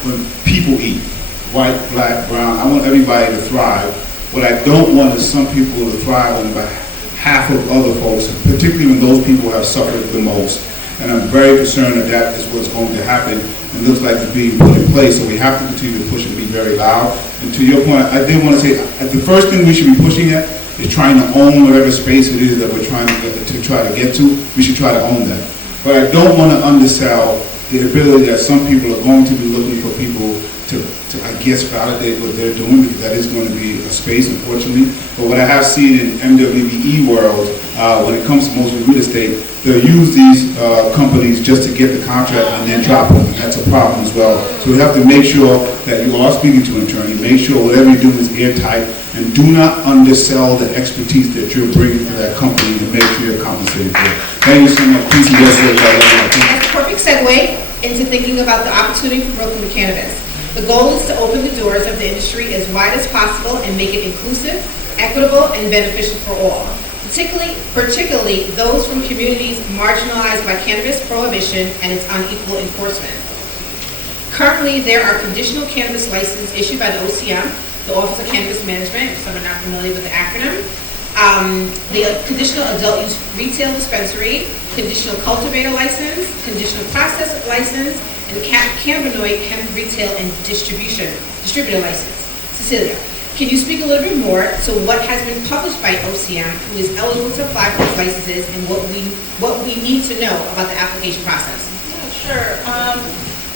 when people eat, white, black, brown. I want everybody to thrive. What I don't want is some people to thrive on behalf of other folks, particularly when those people have suffered the most. And I'm very concerned that that is what's going to happen, and looks like it's being put in place. So we have to continue to push and be very loud. And to your point, I did want to say, the first thing we should be pushing at is trying to own whatever space it is that we're trying to get to. We should try to own that. But I don't want to undersell the ability that some people are going to be looking for people to I guess, validate what they're doing, because that is going to be a space, unfortunately. But what I have seen in MWBE world, when it comes to mostly real estate, they'll use these companies just to get the contract and then drop them. That's a problem as well. So we have to make sure that you are speaking to an attorney, make sure whatever you're doing is airtight, and do not undersell the expertise that you're bringing to that company, and make sure you're compensated for it. Thank you so much. Please That's a perfect segue into thinking about the opportunity for growth in the cannabis. The goal is to open the doors of the industry as wide as possible and make it inclusive, equitable, and beneficial for all, particularly those from communities marginalized by cannabis prohibition and its unequal enforcement. Currently, there are conditional cannabis licenses issued by the OCM, the Office of Cannabis Management, if some are not familiar with the acronym, the conditional adult use retail dispensary, conditional cultivator license, conditional processor license, and cannabinoid hemp retail and distributor license. Cecilia, can you speak a little bit more to what has been published by OCM, who is eligible to apply for these licenses, and what we need to know about the application process? Yeah, sure.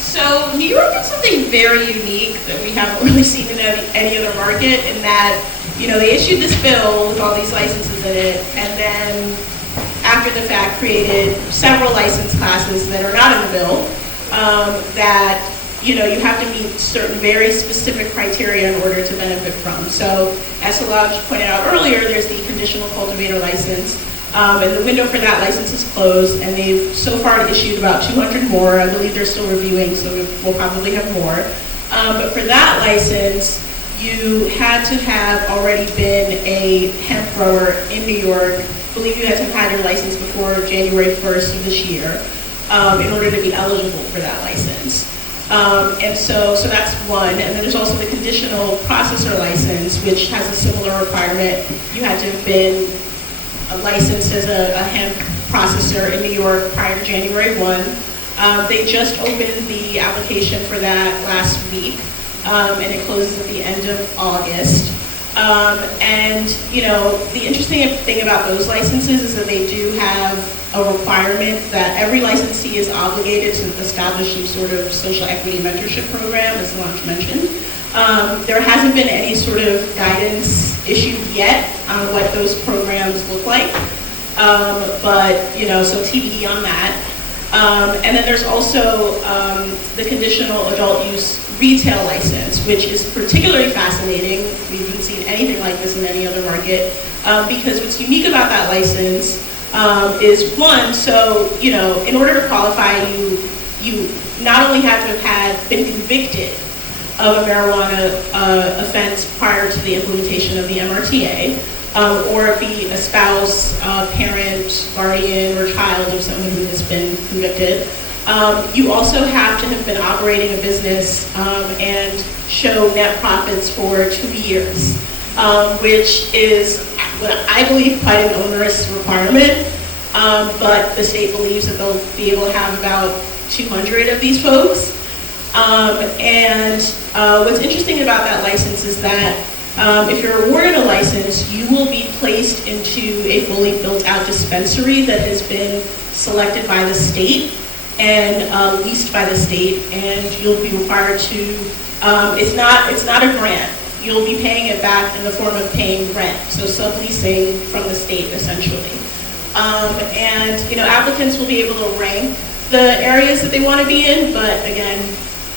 So New York is something very unique that we haven't really seen in any other market, in that, you know, they issued this bill with all these licenses in it, and then after the fact created several license classes that are not in the bill, that, you know, you have to meet certain very specific criteria in order to benefit from. So as Solonje pointed out earlier, there's the conditional cultivator license, and the window for that license is closed, and they've so far issued about 200 more. I believe they're still reviewing, so we'll probably have more. But for that license, you had to have already been a hemp grower in New York. I believe you had to have had your license before January 1st of this year in order to be eligible for that license. And so that's one. And then there's also the conditional processor license, which has a similar requirement. You had to have been licensed as a hemp processor in New York prior to January 1. They just opened the application for that last week, and it closes at the end of August. And, you know, the interesting thing about those licenses is that they do have a requirement that every licensee is obligated to establish some sort of social equity mentorship program, as Solonje mentioned. There hasn't been any sort of guidance issued yet on what those programs look like, but, you know, so TBD on that. And then there's also the conditional adult use retail license, which is particularly fascinating. We haven't seen anything like this in any other market, because what's unique about that license is, one, so, you know, in order to qualify, you not only had to have been convicted of a marijuana offense prior to the implementation of the MRTA, or be a spouse, parent, guardian, or child of someone who has been convicted. You also have to have been operating a business and show net profits for 2 years, which is what I believe quite an onerous requirement, but the state believes that they'll be able to have about 200 of these folks. And what's interesting about that license is that if you're awarded a license, you will be placed into a fully built out dispensary that has been selected by the state and leased by the state, and you'll be required to, it's not a grant. You'll be paying it back in the form of paying rent, so subleasing from the state essentially. And, you know, applicants will be able to rank the areas that they want to be in, but again,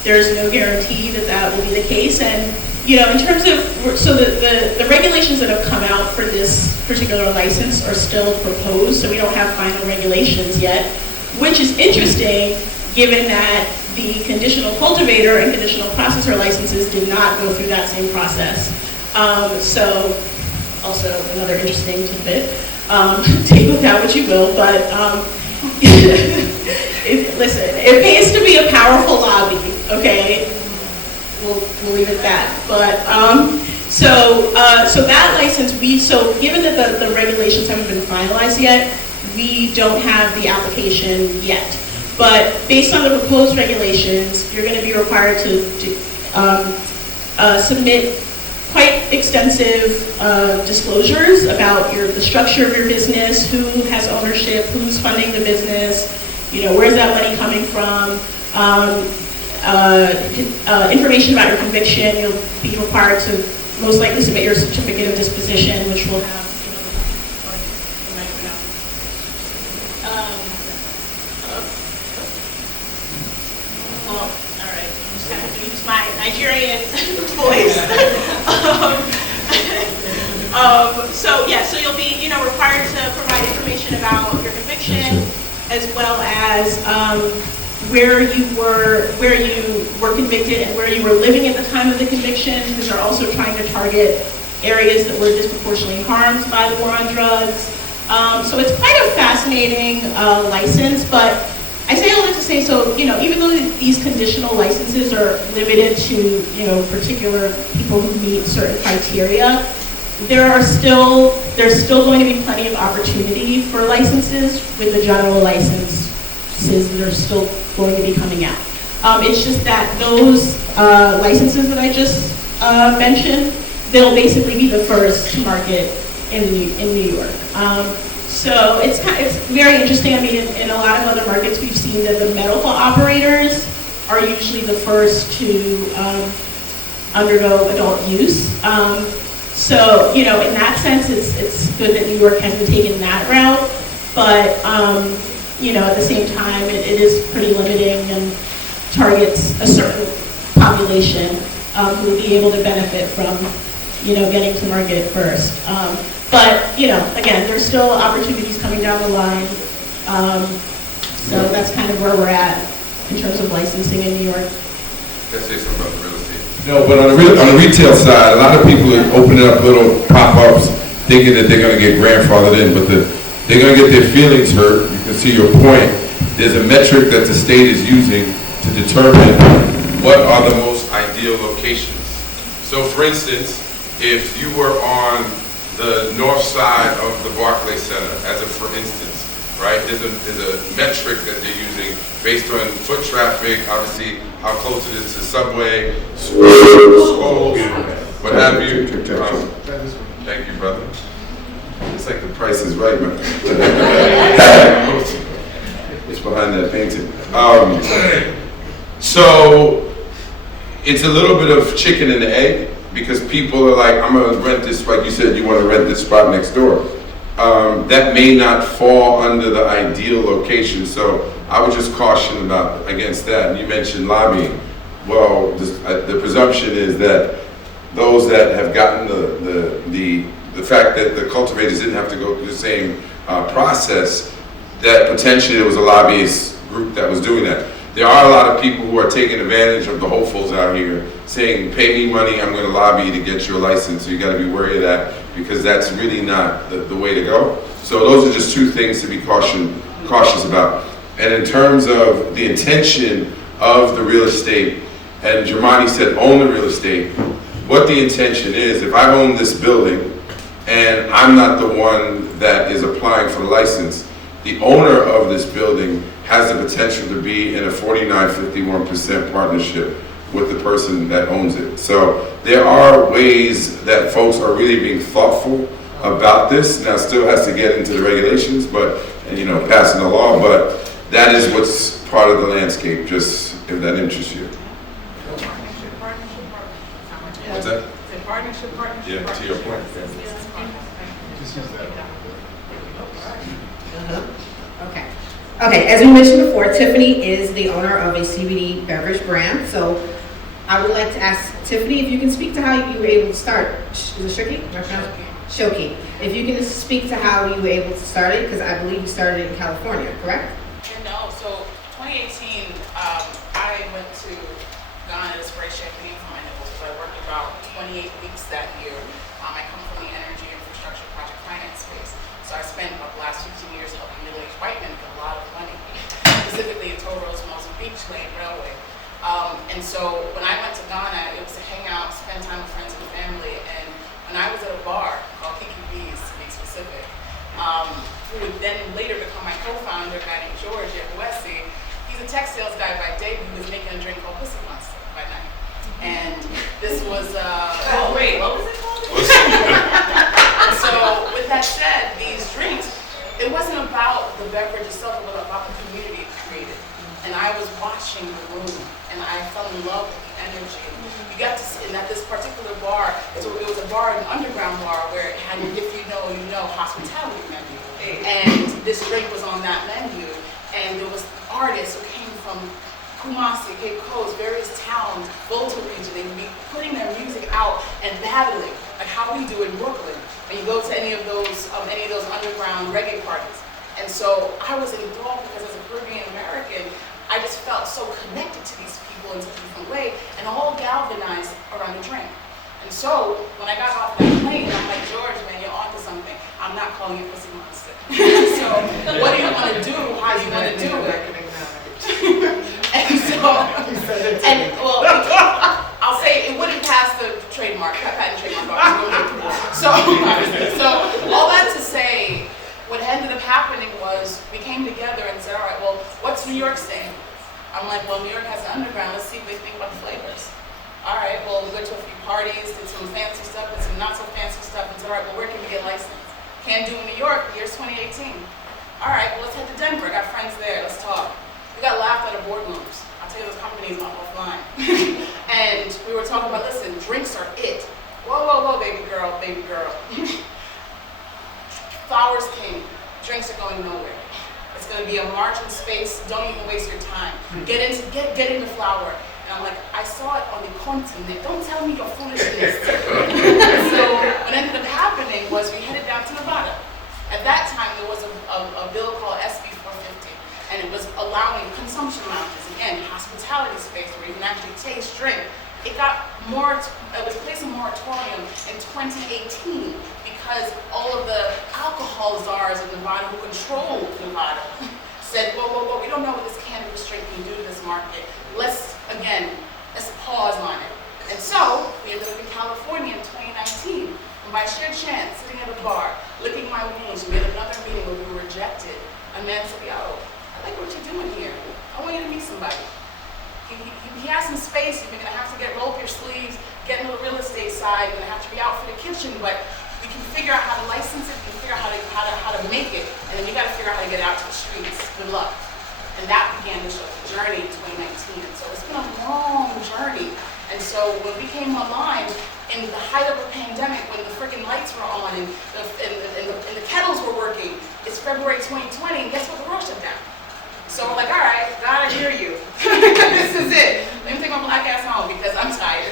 there's no guarantee that that will be the case. And, you know, in terms of, so the regulations that have come out for this particular license are still proposed, so we don't have final regulations yet, which is interesting given that the conditional cultivator and conditional processor licenses did not go through that same process. So, also another interesting tidbit. Take with that what you will, but listen, it pays to be a powerful lobby, okay? We'll leave it at that. But so that license, given that the regulations haven't been finalized yet, we don't have the application yet. But based on the proposed regulations, you're going to be required to submit quite extensive disclosures about the structure of your business, who has ownership, who's funding the business, where's that money coming from, information about your conviction. You'll be required to most likely submit your certificate of disposition, which will have, all right, I'm just kind of going to use my Nigerian voice. So you'll be, required to provide information about your conviction, as well as where you were convicted and where you were living at the time of the conviction, because they're also trying to target areas that were disproportionately harmed by the war on drugs. So it's quite a fascinating license, but I say all that to say, so, even though these conditional licenses are limited to, particular people who meet certain criteria, there's still going to be plenty of opportunity for licenses with the general licenses that are still going to be coming out. It's just that those licenses that I just mentioned, they'll basically be the first to market in New York. So it's very interesting. I mean, in a lot of other markets, we've seen that the medical operators are usually the first to undergo adult use. So, in that sense, it's good that New York hasn't taken that route, but, at the same time, it is pretty limiting and targets a certain population who will be able to benefit from, getting to market first. But, again, there's still opportunities coming down the line. So that's kind of where we're at in terms of licensing in New York. Can I say something about the real estate? No, but on the retail side, a lot of people are opening up little pop-ups thinking that they're going to get grandfathered in, but they're going to get their feelings hurt. You can see your point. There's a metric that the state is using to determine what are the most ideal locations. So, for instance, if you were on the north side of the Barclays Center, as a for instance, right? There's a metric that they're using based on foot traffic, obviously how close it is to subway, schools, what have you. Thank you, brother. It's like the Price is Right, man. It's behind that painting. So it's a little bit of chicken and the egg, because people are like, I'm gonna rent this, like you said, you wanna rent this spot next door. That may not fall under the ideal location, so I would just caution against that. And you mentioned lobbying. Well, the presumption is that those that have gotten the fact that the cultivators didn't have to go through the same process, that potentially there was a lobbyist group that was doing that. There are a lot of people who are taking advantage of the hopefuls out here, saying, pay me money, I'm going to lobby to get your license. So you got to be wary of that, because that's really not the way to go. So those are just two things to be cautious about. And in terms of the intention of the real estate, and Jumaane said own the real estate, what the intention is, if I own this building and I'm not the one that is applying for the license, the owner of this building has the potential to be in a 49-51% partnership with the person that owns it. So there are ways that folks are really being thoughtful about this. Now, it still has to get into the regulations, but, passing the law, but that is what's part of the landscape, just if that interests you. What's that? Partnership. Yeah, to your point. Okay, as we mentioned before, Tiffany is the owner of a CBD beverage brand. So I would like to ask Tiffany if you can speak to how you were able to start. Is it Shoki? Shoki. If you can speak to how you were able to start it, because I believe you started in California, correct? No, so 2018, I went to Ghana to spray champagne for my nipples. So I worked about 28 weeks that year. I come from the energy infrastructure project finance space. So I spent the last 15 years helping middle-aged white men get a lot of money, specifically in toll roads, Mozambique, Lane Railway. And so when I went to Ghana, it was to hang out, spend time with friends and family. And when I was at a bar called Kiki B's, to be specific, who would then later become my co-founder, a guy named George at Westy. He's a tech sales guy by day, but he was making a drink called Pussy Monster by night. And this was, Oh, wait, what was it called? so with that said, these drinks, it wasn't about the beverage itself, it was about the community it created. And I was watching the room, and I fell in love with the energy. You got to see, and at this particular bar, it was a bar, an underground bar, where it had, if you know, hospitality menu. And this drink was on that menu, and there was artists who came from Kumasi, Cape Coast, various towns, Volta region. They would be putting their music out and battling, like how we do in Brooklyn. When you go to any of those underground reggae parties. And so I was enthralled because as a Caribbean American, I just felt so connected to these people in such a different way, and all galvanized around the drink. And so when I got off that plane, I'm like, George, man, you're onto something. I'm not calling it Pussy Monster. So what do you want to do? How do you want to do it? And so, I'll say it wouldn't pass the trademark, patent trademark office. So all that to say, what ended up happening was we came together and said, all right, well, what's New York saying? I'm like, well, New York has an underground. Let's see what they think about the flavors. All right, well, we went to a few parties, did some fancy stuff, did some not so fancy stuff, and said, all right, well, where can we get licensed? Can't do in New York, the year's 2018. All right, well, let's head to Denver. Got friends there, let's talk. We got laughed out of boardrooms. I'll tell you those companies offline. And we were talking about, listen, drinks are it. Whoa, whoa, whoa, baby girl, baby girl. Flowers came, drinks are going nowhere. It's gonna be a margin space, don't even waste your time. Get into flower. And I'm like, I saw it on the continent, don't tell me your foolishness. So what ended up happening was we headed down to Nevada. At that time, there was a bill called SB 450, and it was allowing consumption lounges, again, hospitality space where you can actually taste, drink. It was placed a moratorium in 2018 because all of the alcohol czars in Nevada who control Nevada said, whoa, whoa, whoa, we don't know what this cannabis drink can do to this market. Let's pause on it. And so, we ended up in California in 2019. And by sheer chance, sitting at a bar, licking my wounds, we had another meeting where we were rejected. A man said, yo, I like what you're doing here. I want you to meet somebody. He has some space, you're gonna have to roll up your sleeves, get into the real estate side, you're gonna have to be out for the kitchen, but you can figure out how to license it, you can figure out how to make it, and then you gotta figure out how to get it out to the streets. Good luck. And that began the journey in 2019. And so it's been a long journey. And so when we came online, in the height of a pandemic, when the freaking lights were on and the kettles were working, it's February 2020, and guess what? The world shut down. So we're like, all right, God, I hear you. This is it. Let me take my black ass home because I'm tired.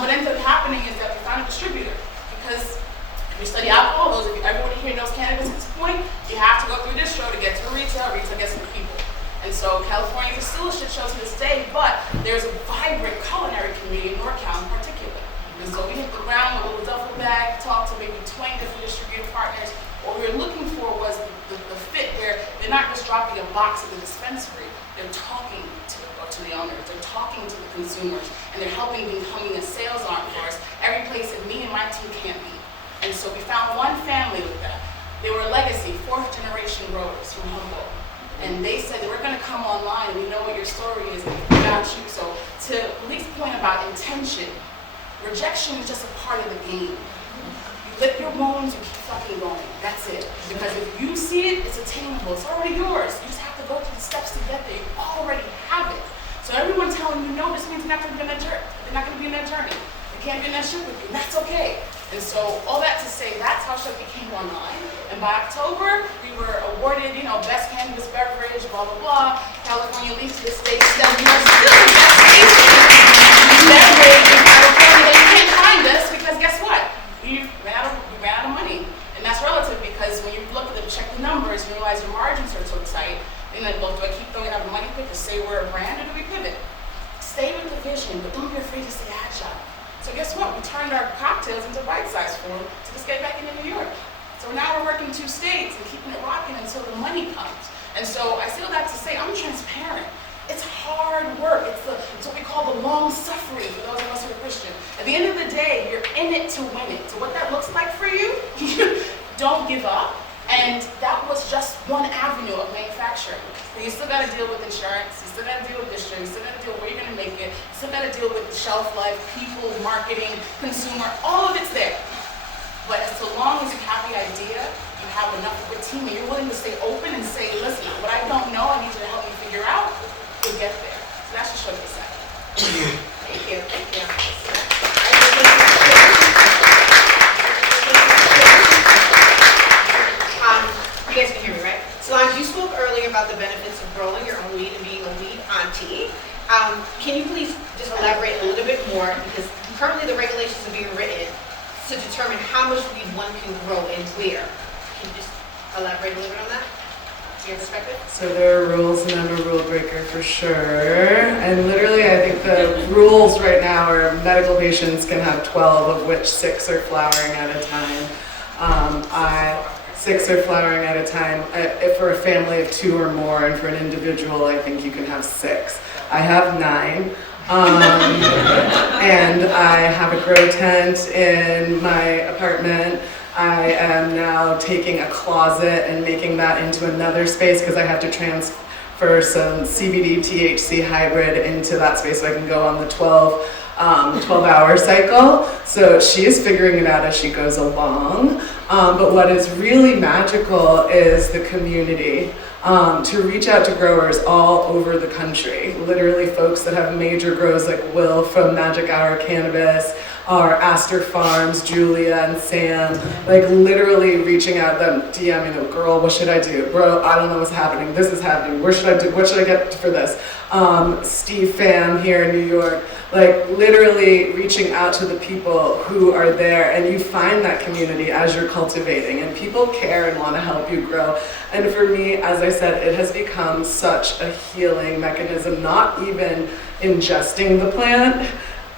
What ended up happening is that we found a distributor because if you study alcohol, everyone here knows cannabis at this point, you have to go through distro to get to retail gets to the people. And so California is still a shit show to this day, but there's a vibrant culinary community in NorCal in particular. And so we hit the ground with a little duffel bag, talked to maybe 20 different distributor partners. What we were looking for was the fit where they're not just dropping a box at the dispensary, they're talking to the owners, they're talking to the consumers, and they're helping becoming a sales arm for us, every place that me and my team can't be. And so we found one family with that. They were a legacy, 4th generation growers from Humboldt. And they said, we're gonna come online, and we know what your story is, and we got you. So to Lee's point about intention, rejection is just a part of the game. You lick your wounds, you keep fucking going. That's it. Because if you see it, it's attainable. It's already yours. You just have to go through the steps to get there. You already have it. So everyone telling you no, this means they're not gonna be on that journey. They're not gonna be in that journey. They can't be in that ship with you. That's okay. And so all that to say, that's how Shop became online. And by October, we were awarded, best cannabis beverage, blah, blah, blah. California leads to the state, still the best tasting beverage in California. They can't find us because guess what? We ran out of money. And that's relative because when you look at check the numbers, you realize your margins are so tight. And then, well, do I keep throwing out the money pit to say we're a brand or do we pivot? stay with the vision, but don't be afraid to stay agile. So guess what? We turned our cocktails into bite-sized form to just get back into New York. So now we're working 2 states and keeping it rocking until the money comes. And so I say all that to say I'm transparent. It's hard work. It's what we call the long suffering for those of us who are Christian. At the end of the day, you're in it to win it. So what that looks like for you, don't give up. And that was just one avenue of manufacturing. But you still got to deal with insurance, you still got to deal with distribution, you still got to deal with where you're going to make it, you still got to deal with the shelf life, people, marketing, consumer, all of it's there. But as so long as you have the idea, you have enough of a team, and you're willing to stay open and say, listen, what I don't know, I need you to help me figure out, you'll get there. So that's just what they said. Thank you, thank you. You guys can hear me, right? Solonje, you spoke earlier about the benefits of growing your own weed and being a weed auntie. Can you please just elaborate a little bit more? Because currently the regulations are being written to determine how much weed one can grow and where. Can you just elaborate a little bit on that? Your perspective? So there are rules, and I'm a rule breaker for sure. And literally, I think the rules right now are medical patients can have 12, of which 6 are flowering at a time. 6 are flowering at a time. If for a family of 2 or more, and for an individual, I think you can have 6. I have 9. And I have a grow tent in my apartment. I am now taking a closet and making that into another space because I have to transfer some CBD THC hybrid into that space so I can go on the 12-hour cycle. So she is figuring it out as she goes along. But what is really magical is the community. To reach out to growers all over the country. Literally folks that have major grows like Will from Magic Hour Cannabis, or Astor Farms, Julia and Sam, like literally reaching out them, DMing them, girl, what should I do? Bro, I don't know what's happening. This is happening. Where should I do? What should I get for this? Steve Pham here in New York, like literally reaching out to the people who are there, and you find that community as you're cultivating, and people care and want to help you grow. And for me, as I said, it has become such a healing mechanism, not even ingesting the plant,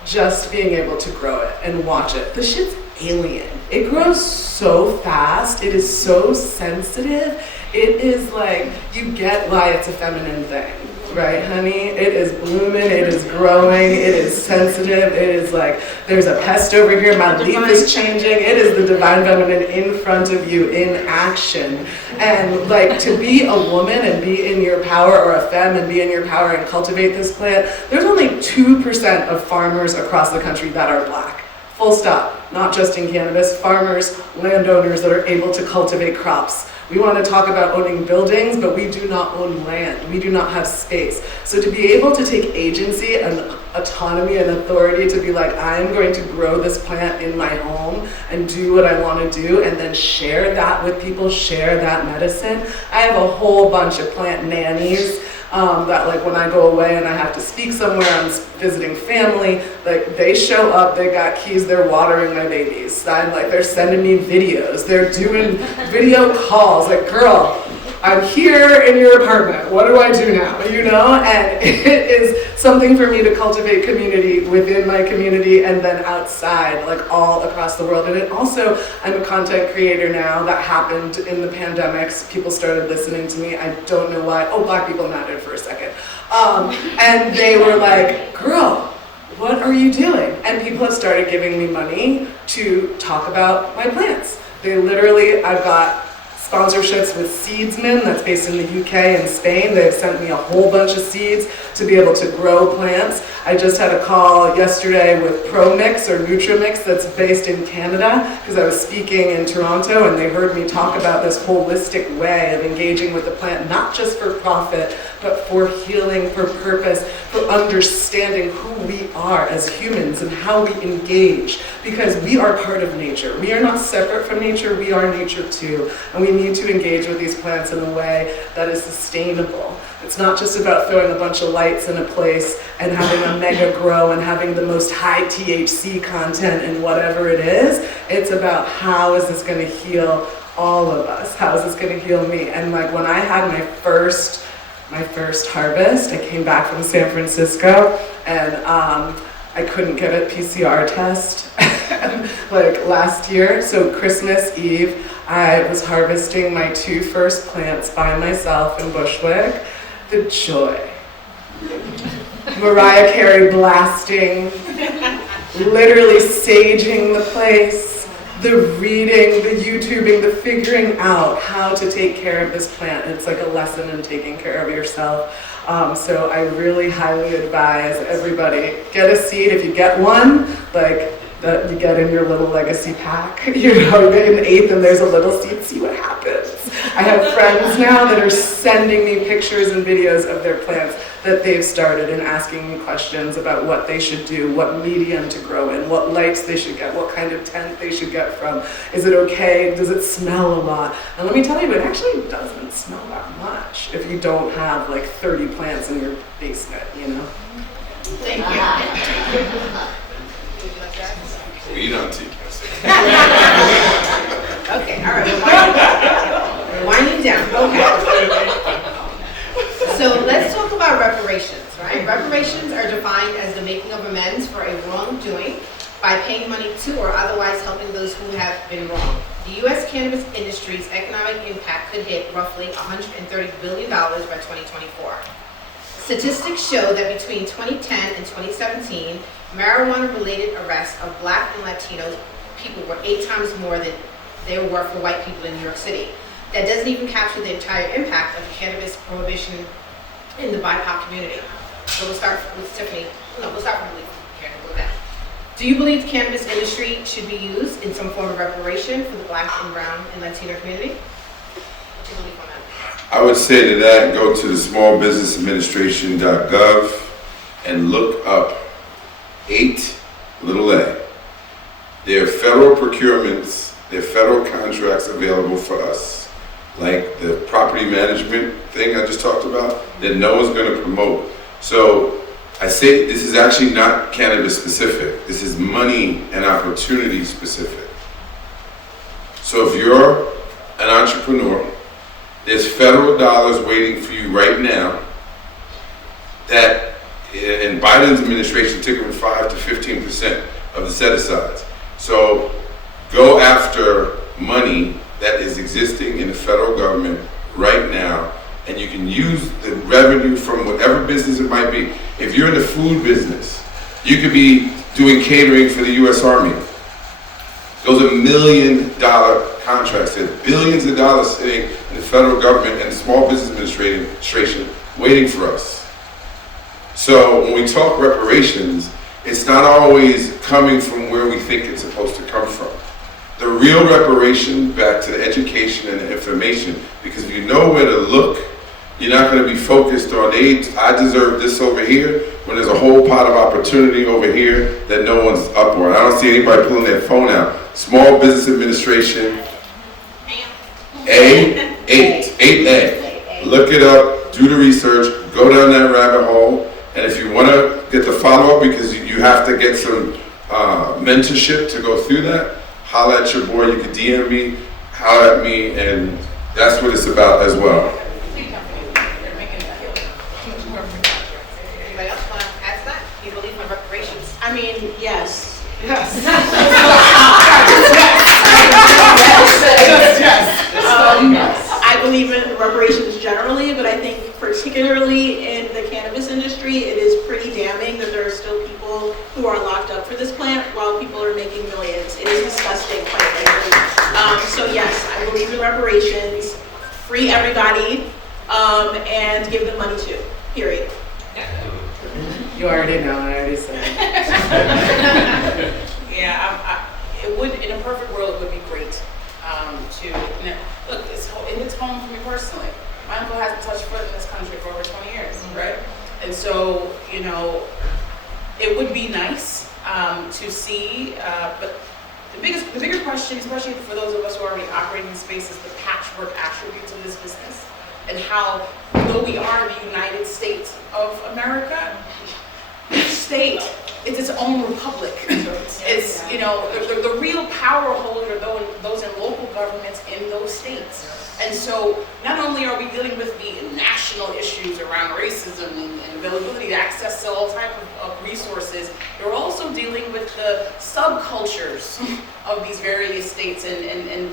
just being able to grow it and watch it. The shit's alien. It grows so fast. It is so sensitive. It is like, you get why it's a feminine thing, right, honey? It is blooming, it is growing, it is sensitive, it is like, there's a pest over here, my leaf is changing. It is the divine feminine in front of you in action. And like, to be a woman and be in your power, or a femme and be in your power and cultivate this plant, there's only 2% of farmers across the country that are Black. Full stop. Not just in cannabis, farmers, landowners that are able to cultivate crops. We want to talk about owning buildings, but we do not own land. We do not have space. So to be able to take agency and autonomy and authority to be like, I'm going to grow this plant in my home and do what I want to do, and then share that with people, share that medicine. I have a whole bunch of plant nannies that like when I go away and I have to speak somewhere, I'm visiting family, like they show up, they got keys, they're watering my babies. I'm like, they're sending me videos, they're doing video calls, like, girl, I'm here in your apartment, what do I do now, you know? And it is something for me to cultivate community within my community and then outside, like all across the world. And it also, I'm a content creator now. That happened in the pandemics. People started listening to me. I don't know why. Oh, Black people mattered for a second. And they were like, girl, what are you doing? And people have started giving me money to talk about my plants. They literally, I've got sponsorships with Seedsman, that's based in the UK and Spain. They've sent me a whole bunch of seeds to be able to grow plants. I just had a call yesterday with ProMix or Nutrimix that's based in Canada, because I was speaking in Toronto and they heard me talk about this holistic way of engaging with the plant, not just for profit, but for healing, for purpose, for understanding who we are as humans and how we engage, because we are part of nature. We are not separate from nature, we are nature too. And we need to engage with these plants in a way that is sustainable. It's not just about throwing a bunch of lights in a place and having a mega grow and having the most high THC content and whatever it is. It's about how is this gonna heal all of us? How is this gonna heal me? And like when I had my first my first harvest. I came back from San Francisco and I couldn't get a PCR test like last year. So Christmas Eve, I was harvesting my 2 first plants by myself in Bushwick. The joy. Mariah Carey blasting, literally saging the place, the reading, the YouTubing, the figuring out how to take care of this plant. It's like a lesson in taking care of yourself. So I really highly advise everybody, get a seed. If you get one, like that you get in your little legacy pack, you know, you get an eighth and there's a little seed, see what happens. I have friends now that are sending me pictures and videos of their plants that they've started and asking me questions about what they should do, what medium to grow in, what lights they should get, what kind of tent they should get from. Is it okay? Does it smell a lot? And let me tell you, it actually doesn't smell that much if you don't have like 30 plants in your basement, you know? Thank you. We don't tea. Okay, all right, we're winding down, okay. So let's talk about reparations, right? Reparations are defined as the making of amends for a wrongdoing by paying money to or otherwise helping those who have been wronged. The U.S. cannabis industry's economic impact could hit roughly $130 billion by 2024. Statistics show that between 2010 and 2017, marijuana-related arrests of Black and Latino people were 8 times more than they were for white people in New York City. That doesn't even capture the entire impact of cannabis prohibition in the BIPOC community. So we'll start with Tiffany. No, we'll start with Lee here with that. Do you believe the cannabis industry should be used in some form of reparation for the Black and Brown and Latino community? What's your belief on that? I would say to that, go to the smallbusinessadministration.gov and look up 8A. There are federal procurements, there are federal contracts available for us, like the property management thing I just talked about, that no one's going to promote. So I say this is actually not cannabis specific. This is money and opportunity specific. So if you're an entrepreneur, there's federal dollars waiting for you right now that in Biden's administration took from 5 to 15% of the set-asides. So go after money that is existing in the federal government right now, and you can use the revenue from whatever business it might be. If you're in the food business, you could be doing catering for the U.S. Army. Those are $1 million contracts. There's billions of dollars sitting in the federal government and the Small Business Administration waiting for us. So when we talk reparations, it's not always coming from where we think it's supposed to come from. The real reparation, back to the education and the information, because if you know where to look, you're not going to be focused on, I deserve this over here, when there's a whole pot of opportunity over here that no one's up on. I don't see anybody pulling their phone out. Small Business Administration, 8A. Look it up, do the research, go down that rabbit hole, and if you want to get the follow-up, because you have to get some mentorship to go through that, holla at your boy. You can DM me, holla at me, and that's what it's about as well. Anybody else want to add to that? You believe in reparations? I mean, yes. Yes. I believe in reparations generally, but I think particularly in the cannabis industry, it is pretty damning that there are still people who are locked up for this plant while people are making millions. It is disgusting, quite frankly. So yes, I believe in reparations, free everybody, and give them money too, period. You already know, I already said it. Yeah, it would, in a perfect world, it would be great look, it's home for me personally. My uncle hasn't touched foot in this country for over 20 years, right? And so, you know, it would be nice to see, but the bigger question, especially for those of us who are already operating in space, is the patchwork attributes of this business and how, though we are the United States of America, each state is its own republic. It's, you know, the real power holder are those in local governments in those states. And so not only are we dealing with the national issues around racism and availability to access to all types of resources, we're also dealing with the subcultures of these various states. And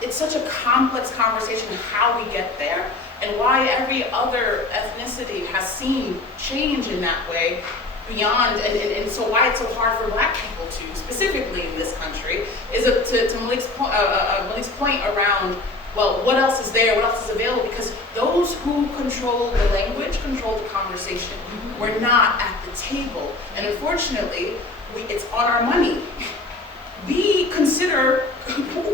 it's such a complex conversation of how we get there and why every other ethnicity has seen change in that way beyond, and so why it's so hard for Black people to, specifically in this country, is to Malik's point around, well, what else is there, what else is available, because those who control the language control the conversation. We're not at the table, and unfortunately, it's on our money. We consider,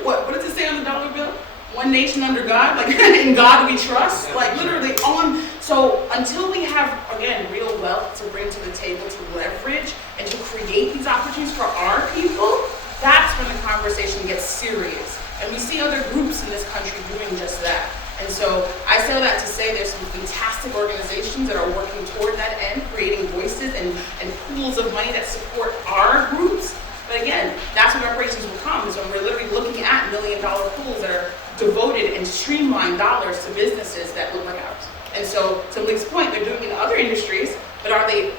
what does it say on the dollar bill? One nation under God, like in God we trust, like literally so until we have, again, real wealth to bring to the table, to leverage, and to create these opportunities for our people, that's when the conversation gets serious. And we see other groups in this country doing just that. And so I say that to say there's some fantastic organizations that are working toward that end, creating voices and pools of money that support our groups. But again, that's when reparations will come, is when we're literally looking at $1 million pools that are devoted and streamlined dollars to businesses that look like ours. And so, to Malik's point, they're doing it in other industries, but are they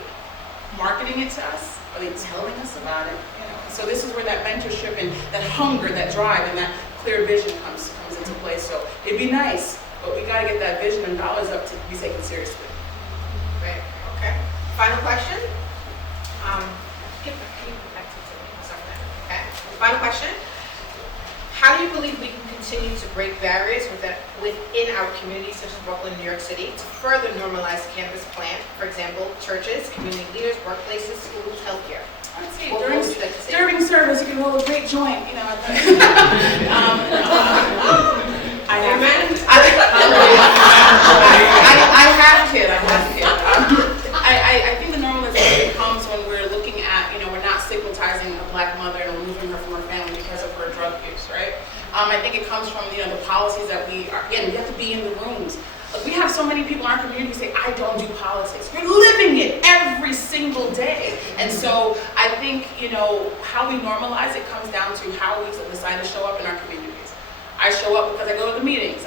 marketing it to us? Are they telling us about it? You know? So this is where that mentorship and that hunger, that drive, and that clear vision comes into play. So it'd be nice, but we gotta get that vision and dollars up to be taken seriously. Great. Okay. Final question. Can you go back to the okay. Final question. How do you believe we can continue to break barriers within our communities, such as Brooklyn, New York City, to further normalize the cannabis plant? For example, churches, community leaders, workplaces, schools, healthcare. I'd say during service, you can roll a great joint, you know. I have kid. I think the normalization comes when we're looking at, you know, we're not stigmatizing a Black mother and removing her from her family because of her drug use, right? I think it comes from, you know, the policies that we are, again, we have to be in the rooms. Like, we have so many people in our community say, I don't do politics. You're living it every single day. And so I think, you know, how we normalize it comes down to how we decide to show up in our communities. I show up because I go to the meetings.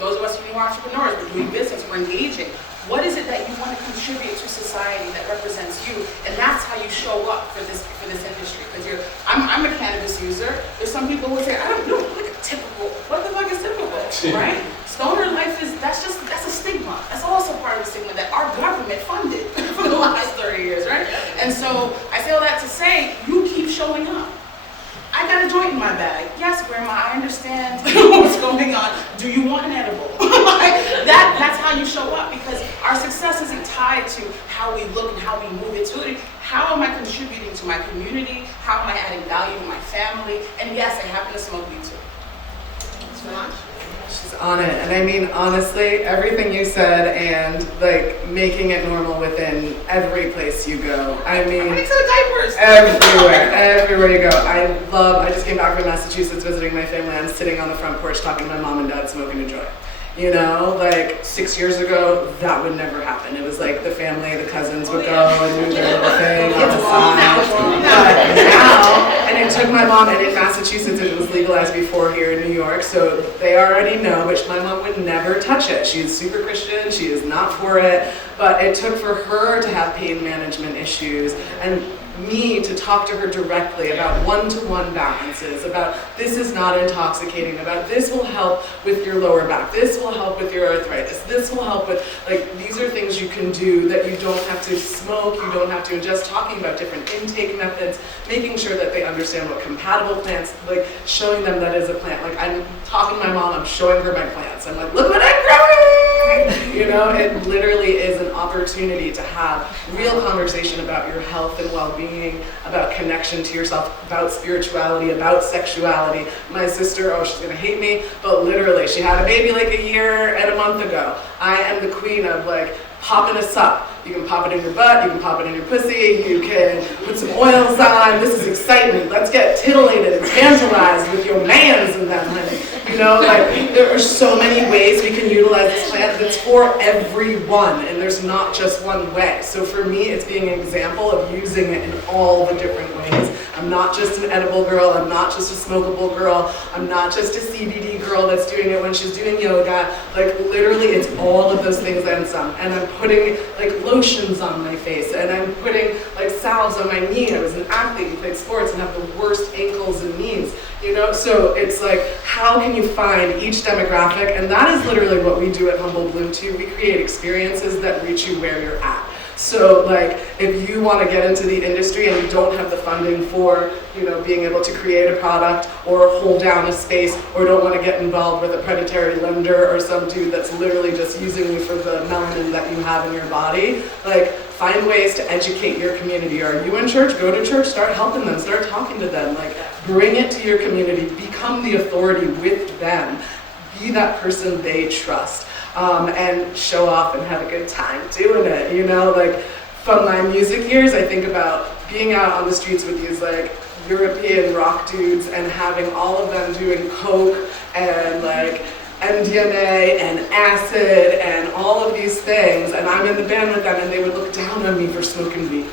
Those of us who are entrepreneurs, we're doing business, we're engaging. What is it that you want to contribute to society that represents you? And that's how you show up for this industry. Because I'm a cannabis user. There's some people who say, I don't know, like a typical, what the fuck is typical, right? Stoner life that's a stigma. That's also part of the stigma that our government funded for the last 30 years, right? And so I say all that to say, you keep showing up. I got a joint in my bag. Yes, Grandma, I understand what's going on. Do you want an edible? That's how you show up, because our success isn't tied to how we look and how we move. It's really, how am I contributing to my community? How am I adding value to my family? And yes, I happen to smoke weed too. Solonje? She's on it. And I mean, honestly, everything you said and like making it normal within every place you go. I mean, everywhere you go. I just came back from Massachusetts visiting my family. I'm sitting on the front porch talking to my mom and dad smoking a joint. You know, like 6 years ago, that would never happen. It was like the family, the cousins would go and do their little thing on the side. But now, and it took my mom, and in Massachusetts it was legalized before here in New York, so they already know, which my mom would never touch it. She is super Christian, she is not for it, but it took for her to have pain management issues, and me to talk to her directly about one-to-one balances, about this is not intoxicating, about this will help with your lower back, this will help with your arthritis, this will help with, like, these are things you can do that you don't have to smoke, you don't have to, just talking about different intake methods, making sure that they understand what compatible plants, like showing them that is a plant. Like, I'm talking to my mom, I'm showing her my plants. I'm like, look what I'm growing! You know, it literally is an opportunity to have real conversation about your health and well-being, about connection to yourself, about spirituality, about sexuality. My sister, oh, she's gonna hate me, but literally, she had a baby like a year and a month ago. I am the queen of like popping a sup. You can pop it in your butt, you can pop it in your pussy, you can put some oils on. This is excitement. Let's get titillated and tantalized with your mans and that, honey. You know, like, there are so many ways we can utilize this plant that's for everyone, and there's not just one way. So for me, it's being an example of using it in all the different ways. I'm not just an edible girl, I'm not just a smokable girl, I'm not just a CBD girl that's doing it when she's doing yoga. Like literally it's all of those things and some. And I'm putting like lotions on my face, and I'm putting like salves on my knee. I was an athlete who played sports and have the worst ankles and knees, you know? So it's like, how can you find each demographic? And that is literally what we do at Humble Bloom too. We create experiences that reach you where you're at. So like, if you want to get into the industry and you don't have the funding for, you know, being able to create a product or hold down a space, or don't want to get involved with a predatory lender or some dude that's literally just using you for the melanin that you have in your body, like, find ways to educate your community. Are you in church? Go to church, start helping them, start talking to them, like, bring it to your community, become the authority with them, be that person they trust. And show off and have a good time doing it, you know? Like, from my music years, I think about being out on the streets with these like European rock dudes and having all of them doing coke and like MDMA and acid and all of these things, and I'm in the band with them and they would look down on me for smoking weed.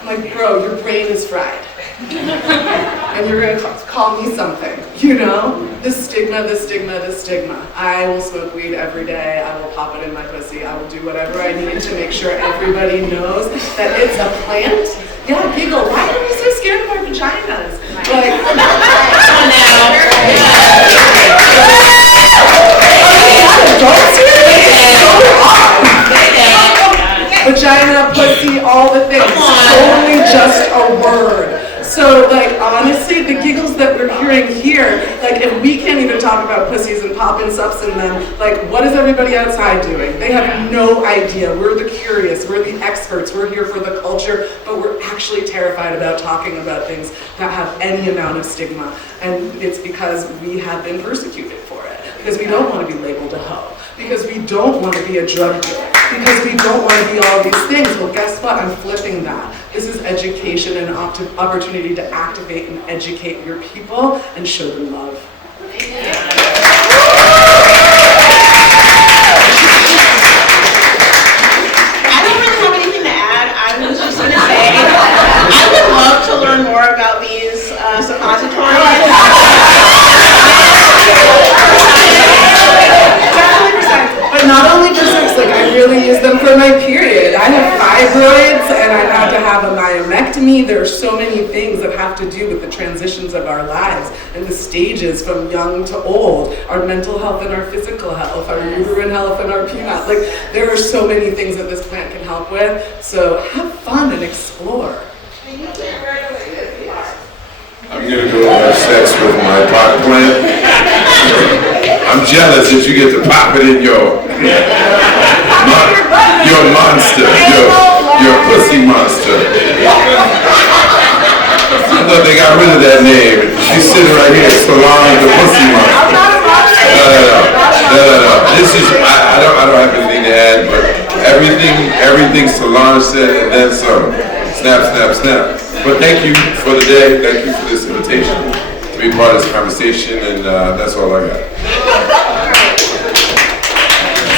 I'm like, bro, your brain is fried. And you're gonna call me something, you know? The stigma, the stigma, the stigma. I will smoke weed every day. I will pop it in my pussy. I will do whatever I need to make sure everybody knows that it's a plant. Yeah, giggle. Why are we so scared of our vaginas? Like, come on now. Adults here? It's so odd. Vagina, pussy, all the things. Only just a word. So, like, honestly, the giggles that we're hearing here, like, if we can't even talk about pussies and popping subs in them, like, what is everybody outside doing? They have no idea. We're the curious, we're the experts, we're here for the culture, but we're actually terrified about talking about things that have any amount of stigma. And it's because we have been persecuted for it. Because we don't want to be labeled a hoe. Because we don't want to be a drug dealer. Because we don't want to be all these things. Well, guess what? I'm flipping that. This is education and opportunity to activate and educate your people and show them love. I don't really have anything to add. I was just going to say, I would love to learn more about these suppositories. But not only for sex, like I really use them for my period. I have fibroids and I had to have a myomectomy. There are so many things that have to do with the transitions of our lives and the stages from young to old, our mental health and our physical health, our uterine health and our penile. Like, there are so many things that this plant can help with. So have fun and explore. I'm gonna go have sex with my pot plant. I'm jealous that you get to pop it in your monster, your pussy monster. I thought they got rid of that name. She's sitting right here, Solonje the pussy monster. No. This is I don't have anything to add, but everything Solonje said and then some. Snap. But thank you for the day. Thank you for this invitation to be part of this conversation, and that's all I got.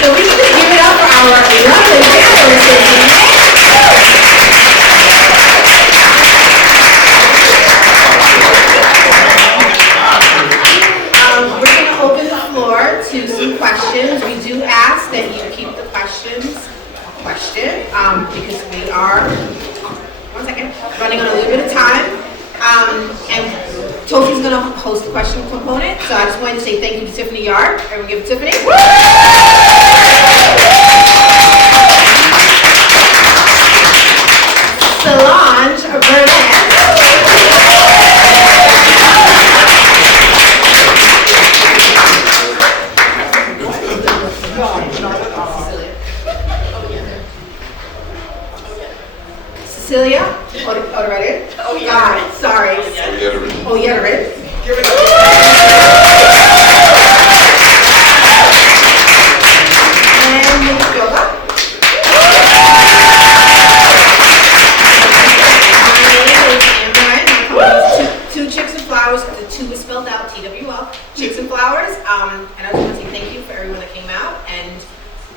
So we should give it up for our lovely panelists today. We're going to open the floor to some questions. We do ask that you keep the questions a question because we are, running on a little bit of time. And Tofi's going to host the question component. So I just wanted to say thank you to Tiffany Yard. Everyone give it Tiffany. Solonje, Burnett. Cecilia, already? Oh, yeah. Sorry. Oh, yeah, right. And Yoba. Two Chicks and Flowers. The two is spelled out TWL. Chicks and Flowers. And I just want to say thank you for everyone that came out, and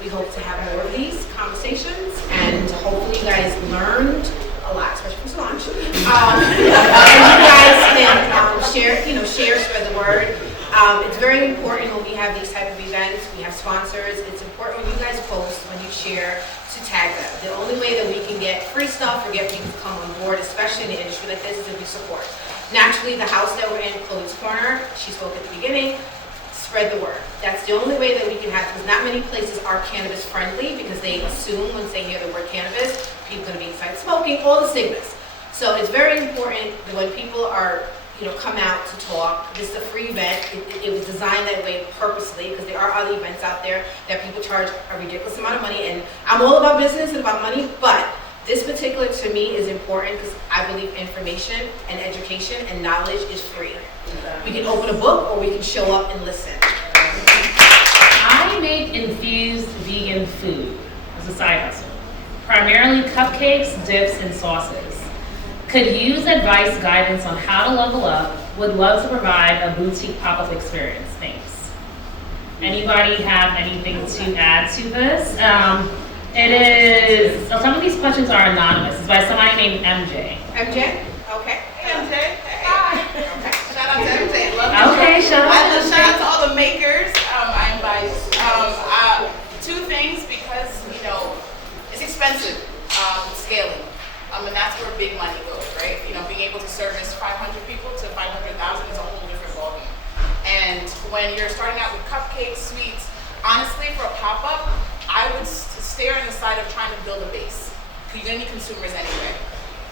we hope to have more of these conversations, and hopefully you guys learned a lot, especially from Solonje. And you guys can share, spread the word. It's very important when we have these type of events, we have sponsors, it's important when you guys post, when you share, to tag them. The only way that we can get free stuff or get people to come on board, especially in an industry like this, is if we support. Naturally, the house that we're in, Chloe's Corner, she spoke at the beginning, spread the word. That's the only way that we can have, because not many places are cannabis friendly, because they assume once they hear the word cannabis, people are going to be inside smoking, all the stigmas. So it's very important that when people are, come out to talk. This is a free event. It was designed that way purposely, because there are other events out there that people charge a ridiculous amount of money, and I'm all about business and about money, but this particular to me is important because I believe information and education and knowledge is free. We can open a book or we can show up and listen. I make infused vegan food as a side hustle, primarily cupcakes, dips, and sauces. Could use advice, guidance on how to level up. Would love to provide a boutique pop-up experience. Thanks. Anybody have anything to add to this? It is, some of these questions are anonymous. It's by somebody named MJ. MJ? Okay. Hey, MJ. Hey. Hi. Okay. Shout out to MJ. Love the Okay, show. shout out to Shout out to all the makers. I invite two things because, it's expensive, scaling. And that's where big money goes, right? Being able to service 500 people to 500,000 is a whole different ballgame. And when you're starting out with cupcakes, sweets, honestly, for a pop-up, I would stay on the side of trying to build a base. Because you're gonna need consumers anyway.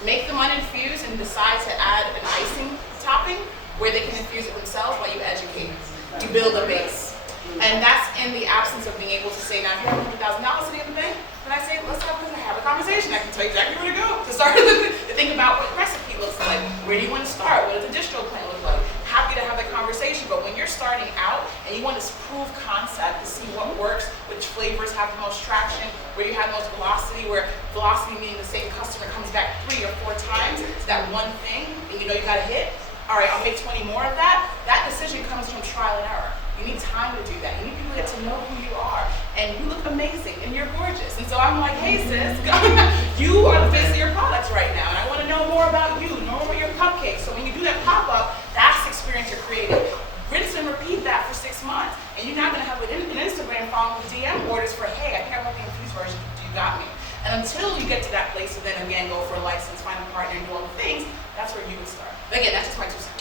Make them uninfused and decide to add an icing topping where they can infuse it themselves while you educate. You build a base. And that's in the absence of being able to say, now if you have $100,000 sitting in the bank, then I say, let's have a conversation. I can tell you exactly where to go to start to think about what recipe looks like. Where do you want to start? What does the distro plan look like? Happy to have that conversation, but when you're starting out and you want to prove concept to see what works, which flavors have the most traction, where you have the most velocity, where velocity meaning the same customer comes back 3 or 4 times to that one thing, and you got a hit, all right, I'll make 20 more of that. That decision comes from trial and error. You need time to do that. You need people to get to know who you are. And you look amazing and you're gorgeous. And so I'm like, hey sis, you are the face of your products right now. And I want to know more about you, know more about your cupcakes. So when you do that pop-up, that's the experience you're creating. Rinse and repeat that for 6 months. And you're now going to have an Instagram following with DM orders for, hey, I think I want the infused version. You got me. And until you get to that place, and then again go for a license, find a partner, and do all the things, that's where you would start. But again, that's just my 2 cents.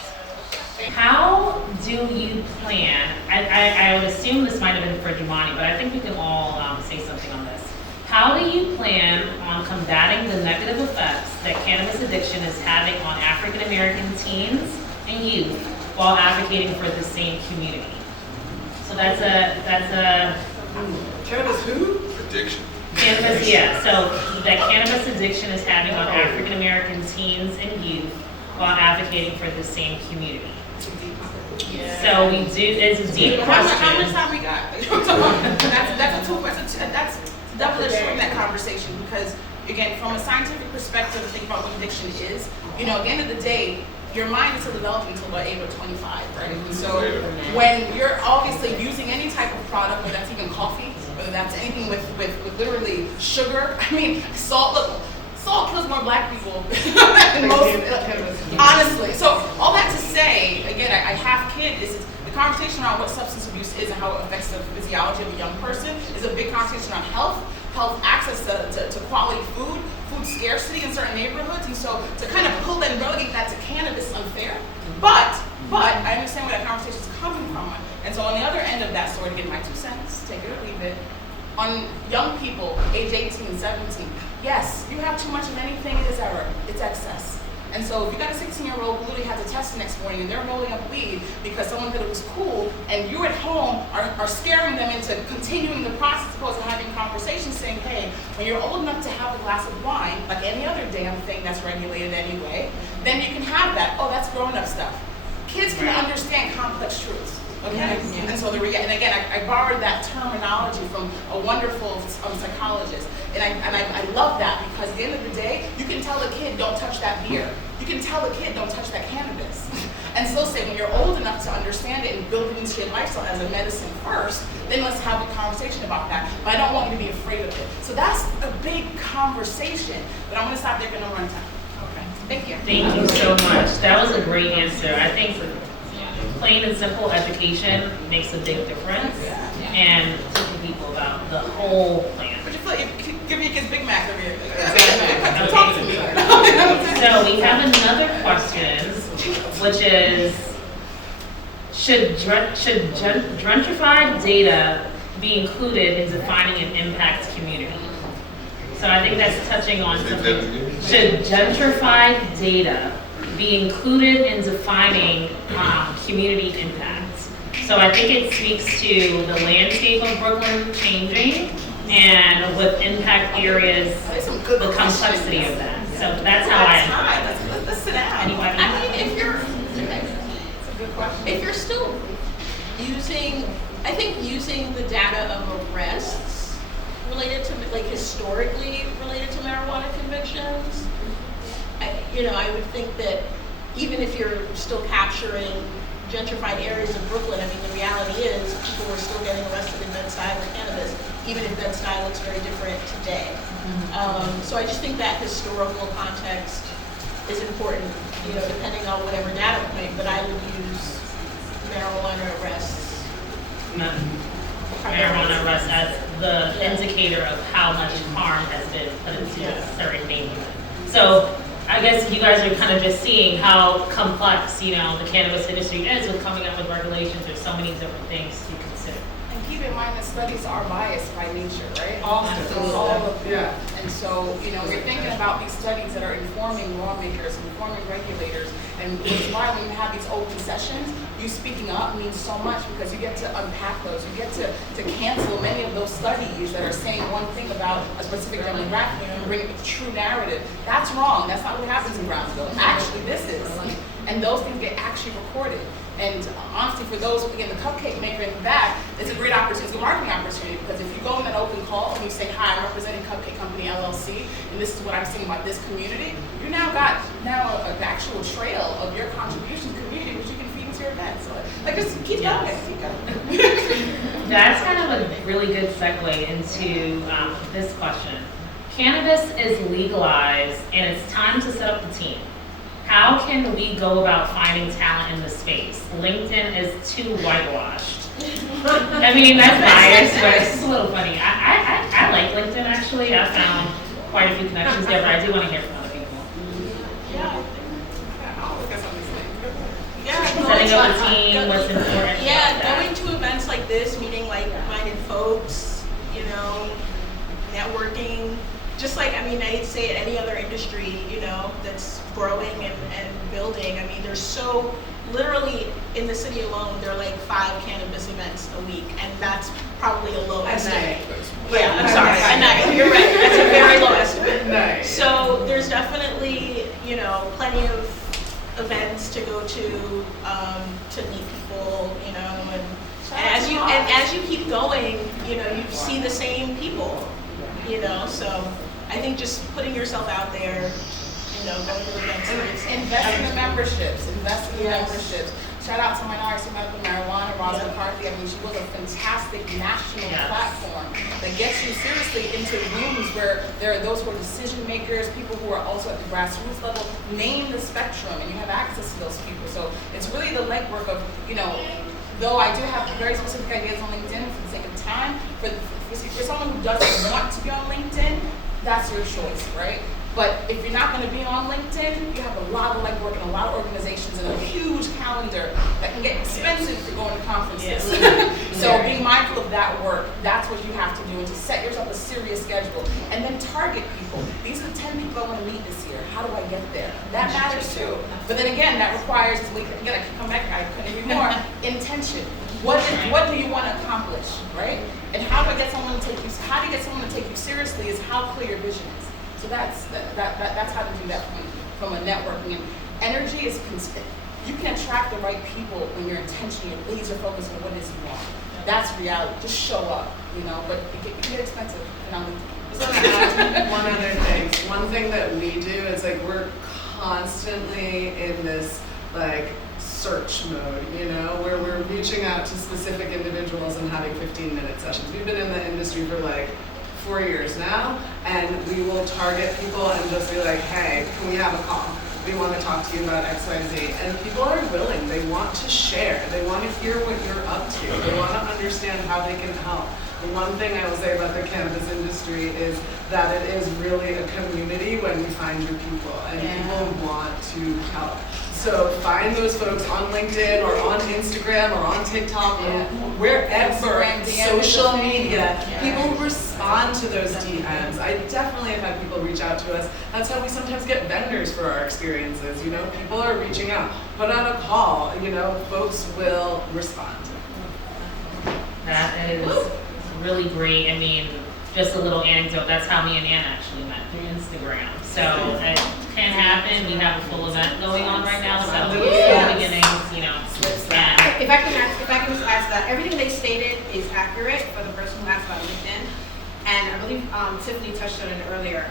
How do you plan? I would assume this might have been for Jumaane, but I think we can all say something on this. How do you plan on combating the negative effects that cannabis addiction is having on African American teens and youth while advocating for the same community? So that's a Cannabis who? Addiction. Cannabis, yeah. So that cannabis addiction is having on African American teens and youth while advocating for the same community. Yeah. So we do. It's a deep question. How much time we got? That's double-edged sword in that conversation because, again, from a scientific perspective, think about what addiction is. At the end of the day, your mind is still developing until about age of 25, right? So when you're obviously using any type of product, whether that's even coffee, whether that's anything with literally sugar, salt. Look, salt kills more black people than most, honestly. So all that to say, again, I have kid, the conversation around what substance abuse is and how it affects the physiology of a young person is a big conversation around health access to quality food scarcity in certain neighborhoods, and so to kind of pull that and relegate that to cannabis is unfair. But I understand where that conversation is coming from. And so on the other end of that sword, again, my 2 cents, take it or leave it, on young people, age 18, 17, yes, you have too much of anything, it is error, it's excess. And so if you got a 16-year-old who literally has a test the next morning and they're rolling up weed because someone thought it was cool, and you at home are scaring them into continuing the process as opposed to having conversations saying, hey, when you're old enough to have a glass of wine, like any other damn thing that's regulated anyway, then you can have that. Oh, that's grown-up stuff. Kids can understand complex truths. Okay, and so and again, I borrowed that terminology from a wonderful psychologist, and I love that because at the end of the day, you can tell a kid don't touch that beer, you can tell a kid don't touch that cannabis, and still say when you're old enough to understand it and build it into your lifestyle as a medicine first, then let's have a conversation about that. But I don't want you to be afraid of it. So that's a big conversation. But I'm going to stop there because I'm running time. Okay, thank you. Thank you so much. That was a great answer. I think. plain and simple education makes a big difference, and teaching people about the whole plant. But you feel like give your kids Big Macs every year. Okay. Talk to me. So we have another question, which is, should gentrified data be included in defining an impact community? So I think that's touching on something. Should gentrified data be included in defining community impact? So I think it speaks to the landscape of Brooklyn changing, and with impact areas, the complexity of that. So that's how Let's sit down. Anybody? I mean, if you're still using, I think using the data of arrests related to, like, historically related to marijuana convictions, I would think that even if you're still capturing gentrified areas of Brooklyn, I mean, the reality is people were still getting arrested in Bed-Stuy for cannabis, even if Bed-Stuy looks very different today. So I just think that historical context is important, depending on whatever data point, but I would use marijuana arrests. Marijuana arrest as the indicator of how much harm has been put into a certain neighborhood. So I guess you guys are kind of just seeing how complex, the cannabis industry is with coming up with regulations. There's so many different things to consider. And keep in mind that studies are biased by nature, right? Absolutely. All of them. And so, we're thinking about these studies that are informing lawmakers, informing regulators, and which is why when you have these open sessions, you speaking up means so much because you get to unpack those. You get to cancel many of those studies that are saying one thing about a specific demographic and bring it to the true narrative. That's wrong. That's not what happens in Brownsville. Actually, this is. And those things get actually recorded. And honestly, for those, again, the cupcake maker in the back, it's a great opportunity, it's a marketing opportunity, because if you go in an open call and you say, hi, I'm representing Cupcake Company LLC, and this is what I'm saying about this community, you now got an actual trail of your contributions to the community, which you can feed into your event. So, just keep going, keep going. That's kind of a really good segue into this question. Cannabis is legalized, and it's time to set up the team. How can we go about finding talent in the space? LinkedIn is too whitewashed. I mean, that's biased, but it's a little funny. I like LinkedIn, actually. I found quite a few connections there, but I do want to hear from other people. Setting up a team, what's important. Going to events like this, meeting like-minded folks, networking. Just like, I'd say any other industry, that's growing and building. There's literally in the city alone, there are like 5 cannabis events a week, and that's probably a low estimate. Yeah, I'm sorry, at night, you're right, that's a very low estimate. So there's definitely, plenty of events to go to meet people, and as you keep going, you see the same people, so I think just putting yourself out there, going to events. Invest in the memberships. Shout out to Minority Medical Marijuana, Roz McCarthy. She was a fantastic national platform that gets you seriously into rooms where there are those who are decision makers, people who are also at the grassroots level, name the spectrum, and you have access to those people. So it's really the legwork of, though I do have very specific ideas on LinkedIn for the sake of time, for someone who doesn't want to be on LinkedIn, that's your choice, right? But if you're not going to be on LinkedIn, you have a lot of legwork and a lot of organizations and a huge calendar that can get expensive for going to conferences. So being mindful of that work, that's what you have to do, and to set yourself a serious schedule. And then target people. These are the 10 people I want to meet this year. How do I get there? That matters too. But then again, that requires, again, I can come back, I couldn't agree more, intention. What do you want to accomplish, right? And how do you get someone to take you seriously is how clear your vision is. So that's how to do that from a networking. And energy is constant. You can attract the right people when you're intentional, you're laser focused on what it is you want. That's reality. Just show up, but it can get expensive. So one other thing. One thing that we do is we're constantly in this search mode, where we're reaching out to specific individuals and having 15-minute sessions. We've been in the industry for 4 years now, and we will target people and just be like, hey, can we have a call? we want to talk to you about X, Y, Z. And people are willing, they want to share, they want to hear what you're up to, they want to understand how they can help. The one thing I will say about the cannabis industry is that it is really a community when you find your people, and people want to help. So find those folks on LinkedIn or on Instagram or on TikTok or wherever, social media. People respond to those DMs. I definitely have had people reach out to us. That's how we sometimes get vendors for our experiences. You know, people are reaching out. Put out a call. You know, folks will respond. That is really great. I mean, just a little anecdote, that's how me and Anna actually met, through Instagram. So it can happen. We have a full event going on right now, so the beginnings, you know. If I can just ask that, everything they stated is accurate for the person who asked about LinkedIn. And I believe Tiffany touched on it earlier.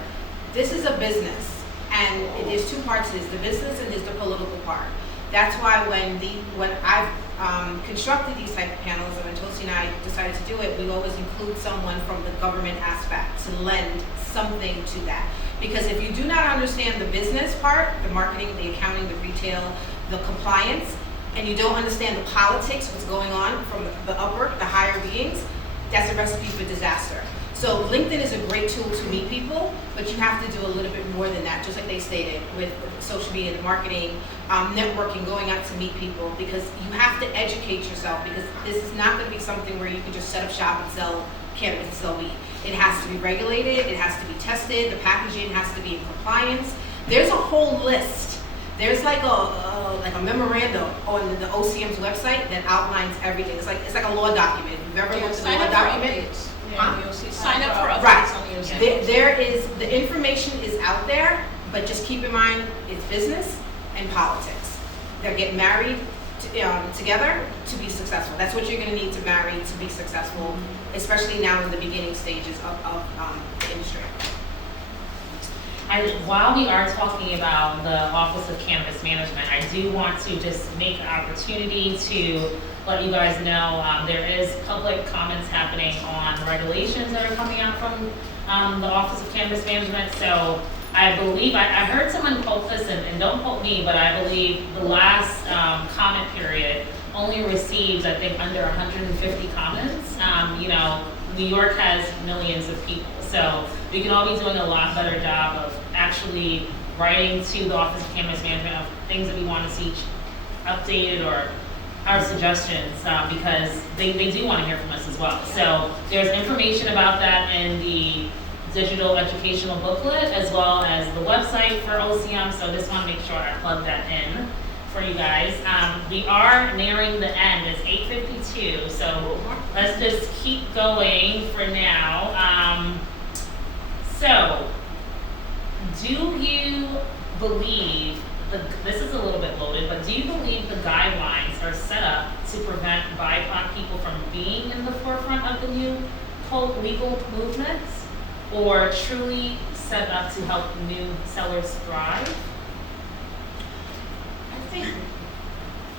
This is a business, and there's two parts to this, the business and there's the political part. That's why when I've constructed these type of panels, and when Tosi and I decided to do it, we always include someone from the government aspect to lend something to that. Because if you do not understand the business part, the marketing, the accounting, the retail, the compliance, and you don't understand the politics, what's going on from the upper, the higher beings, that's a recipe for disaster. So LinkedIn is a great tool to meet people, but you have to do a little bit more than that, just like they stated, with social media, the marketing, networking, going out to meet people, because you have to educate yourself, because this is not going to be something where you can just set up shop and sell cannabis and sell weed. It has to be regulated, it has to be tested, the packaging has to be in compliance. There's a whole list. There's like a memorandum on the OCM's website that outlines everything. It's like a law document. If you've ever looked at a law document, Sign up for updates right. on the OCM. There is, the information is out there, but just keep in mind it's business and politics. They're getting married together to be successful. That's what you're going to need to marry to be successful, especially now in the beginning stages of the industry. While we are talking about the Office of Cannabis Management, I do want to just make an opportunity to let you guys know there is public comments happening on regulations that are coming out from the Office of Cannabis Management. So I believe, I heard someone quote this, and don't quote me, but I believe the last comment period only received, I think, under 150 comments. You know, New York has millions of people, so we can all be doing a lot better job of actually writing to the Office of Cannabis Management of things that we want to see updated or our suggestions, because they do want to hear from us as well. So there's information about that in the digital educational booklet as well as the website for OCM, so just want to make sure I plug that in for you guys. We are nearing the end. It's 8:52, so let's just keep going for now. So, do you believe, this is a little bit loaded, but do you believe the guidelines are set up to prevent BIPOC people from being in the forefront of the new legal movements, or truly set up to help new sellers thrive?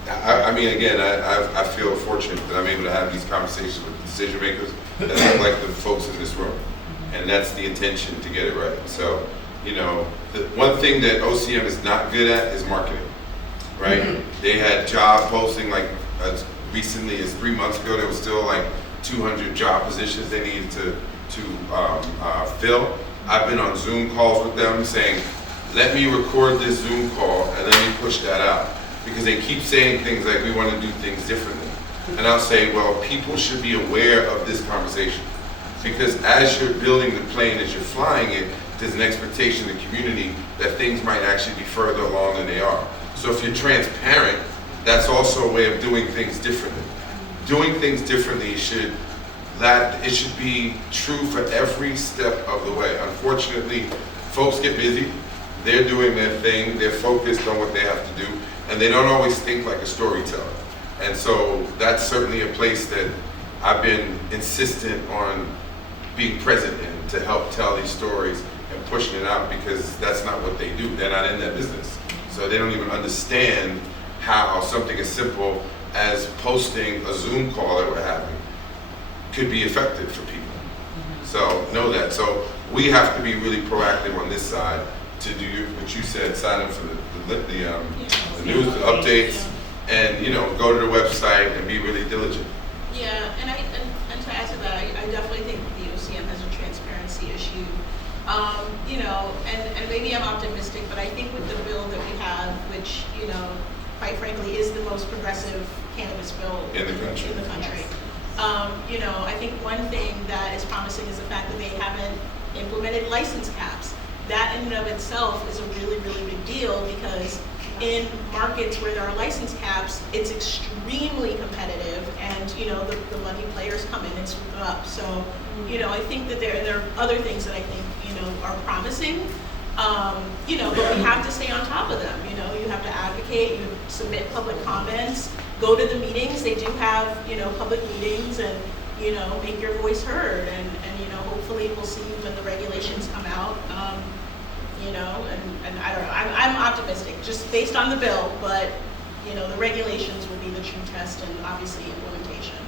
I mean, again, I feel fortunate that I'm able to have these conversations with decision makers that are like the folks in this room. And that's the intention, to get it right. So, you know, the one thing that OCM is not good at is marketing, right? Mm-hmm. They had job posting like as recently as 3 months ago. There was still like 200 job positions they needed to fill. I've been on Zoom calls with them saying, let me record this Zoom call and let me push that out. Because they keep saying things like, we want to do things differently. And I'll say, well, people should be aware of this conversation. Because as you're building the plane, as you're flying it, there's an expectation in the community that things might actually be further along than they are. So if you're transparent, that's also a way of doing things differently. Doing things differently should be true for every step of the way. Unfortunately, folks get busy, they're doing their thing, they're focused on what they have to do, and they don't always think like a storyteller. And so that's certainly a place that I've been insistent on being present in, to help tell these stories and pushing it out, because that's not what they do. They're not in that business. So they don't even understand how something as simple as posting a Zoom call that we're having could be effective for people. So know that. So we have to be really proactive on this side to do what you said, sign up for the news, the updates, and, you know, go to the website and be really diligent. Yeah, and to add to that, I definitely think the OCM has a transparency issue. You know, and maybe I'm optimistic, but I think with the bill that we have, which, you know, quite frankly, is the most progressive cannabis bill In the country. You know, I think one thing that is promising is the fact that they haven't implemented license caps. That in and of itself is a really, really big deal, because in markets where there are license caps, it's extremely competitive, and, you know, the money players come in and swoop them up. So, you know, I think that there are other things that I think, you know, are promising. You know, but we have to stay on top of them. You know, you have to advocate, you submit public comments, go to the meetings. They do have, you know, public meetings, and, you know, make your voice heard. And you know, hopefully we'll see when the regulations come out. You know, and I don't know. I'm optimistic, just based on the bill, but, you know, the regulations will be the true test, and obviously implementation.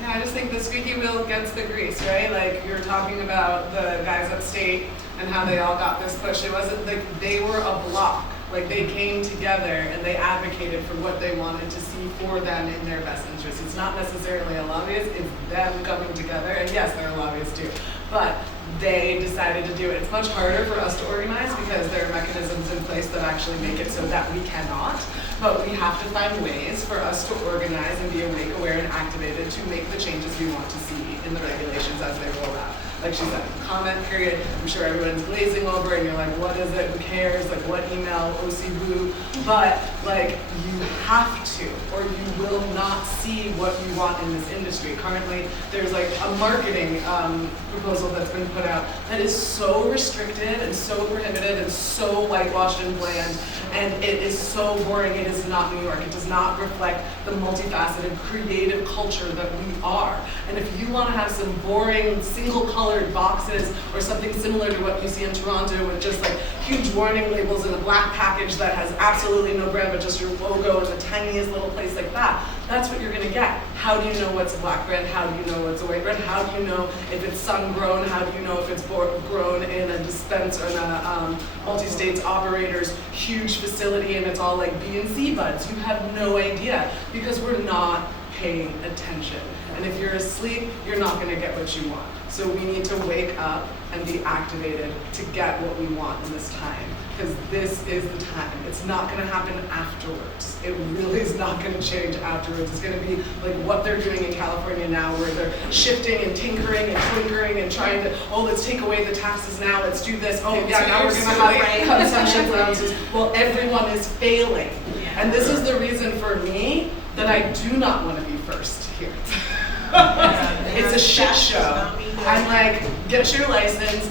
Yeah, I just think the squeaky wheel gets the grease, right? Like, you were talking about the guys upstate and how they all got this push. It wasn't like they were a block. Like, they came together and they advocated for what they wanted to see for them in their best interest. It's not necessarily a lobbyist, it's them coming together. And yes, they're a lobbyist too, but they decided to do it. It's much harder for us to organize because there are mechanisms in place that actually make it so that we cannot. But we have to find ways for us to organize and be awake, aware, and activated to make the changes we want to see in the regulations as they roll out. Like she said, comment period, I'm sure everyone's glazing over and you're like, what is it, who cares, like what email, OC boo, but like you have to, or you will not see what you want in this industry. Currently, there's like a marketing proposal that's been put out that is so restricted and so prohibitive and so whitewashed and bland, and it is so boring. It is not New York. It does not reflect the multifaceted, creative culture that we are. And if you want to have some boring, single-colored boxes or something similar to what you see in Toronto with just like huge warning labels in a black package that has absolutely no brand but just your logo in the tiniest little place like that, that's what you're going to get. How do you know what's a black brand? How do you know what's a white brand? How do you know if it's sun-grown? How do you know if it's grown in a dispenser, in a multi-states operator's huge facility and it's all like B and C buds? You have no idea because we're not paying attention. And if you're asleep, you're not going to get what you want. So we need to wake up and be activated to get what we want in this time, because this is the time. It's not going to happen afterwards. It really is not going to change afterwards. It's going to be like what they're doing in California now, where they're shifting and tinkering and twinkering and trying to, oh, let's take away the taxes now, let's do this. Oh, yeah, now we're going to have consumption allowances. Well, everyone is failing. And this is the reason for me that I do not want to be first here. It's a shit show. I'm like, get your license,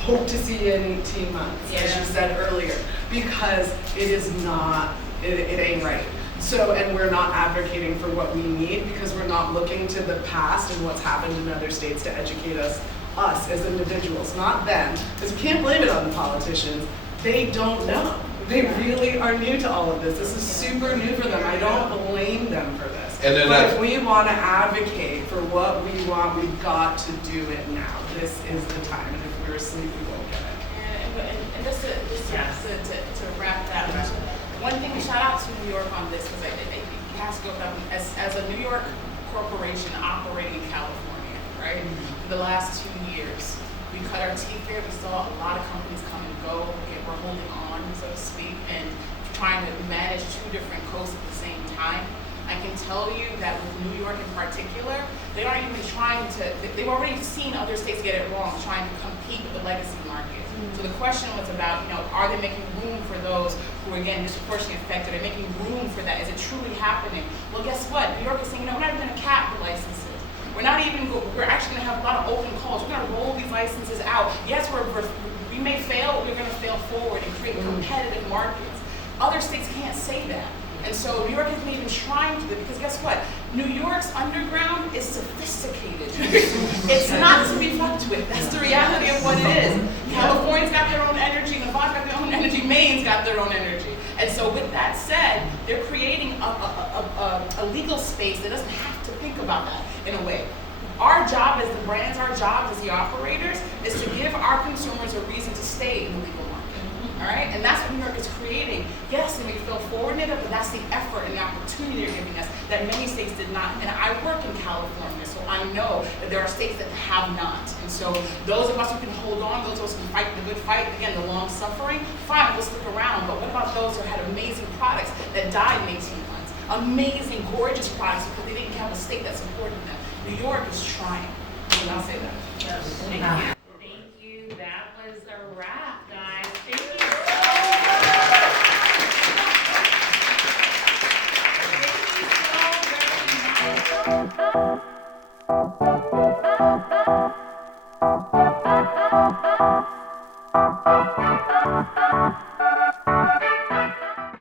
hope to see you in 18 months, as you said earlier, because it is not, it ain't right. So, and we're not advocating for what we need because we're not looking to the past and what's happened in other states to educate us as individuals, not them, because we can't blame it on the politicians. They don't know. They really are new to all of this. This is super new for them. I don't blame them for this. And then but if we want to advocate for what we want, we've got to do it now. This is the time. And if we're asleep, we won't get it. And just to wrap that up, one thing, shout out to New York on this, because it has to go down as a New York corporation operating in California, right? For the last 2 years, we cut our teeth there. We saw a lot of companies come and go. We're holding on, so to speak, and trying to manage 2 different coasts at the same time. I can tell you that with New York in particular, they aren't even trying to, they've already seen other states get it wrong, trying to compete with the legacy markets. So the question was about, you know, are they making room for those who are, again, disproportionately affected? Are they making room for that? Is it truly happening? Well, guess what? New York is saying, you know, we're not even going to cap the licenses. We're actually going to have a lot of open calls. We're going to roll these licenses out. Yes, we may fail, but we're going to fail forward and create competitive markets. Other states can't say that. And so New York isn't even trying to do it, because guess what? New York's underground is sophisticated. It's not to be fucked with. That's the reality of what it is. California's got their own energy, Nevada's got their own energy, Maine's got their own energy. And so with that said, they're creating a legal space that doesn't have to think about that in a way. Our job as the brands, our job as the operators, is to give our consumers a reason to stay in the legal market. all right? And that's what New York is creating. Yes, it may feel coordinated, but that's the effort and the opportunity they're giving us that many states did not. And I work in California, so I know that there are states that have not. And so those of us who can hold on, those of us who can fight the good fight, again, the long suffering, fine, we'll stick around. But what about those who had amazing products that died in 18 months? Amazing, gorgeous products because they didn't have a state that supported them. New York is trying. And I'll say that. Thank you. Thank you. That was a wrap, guys. Thank you. Thank you so very much.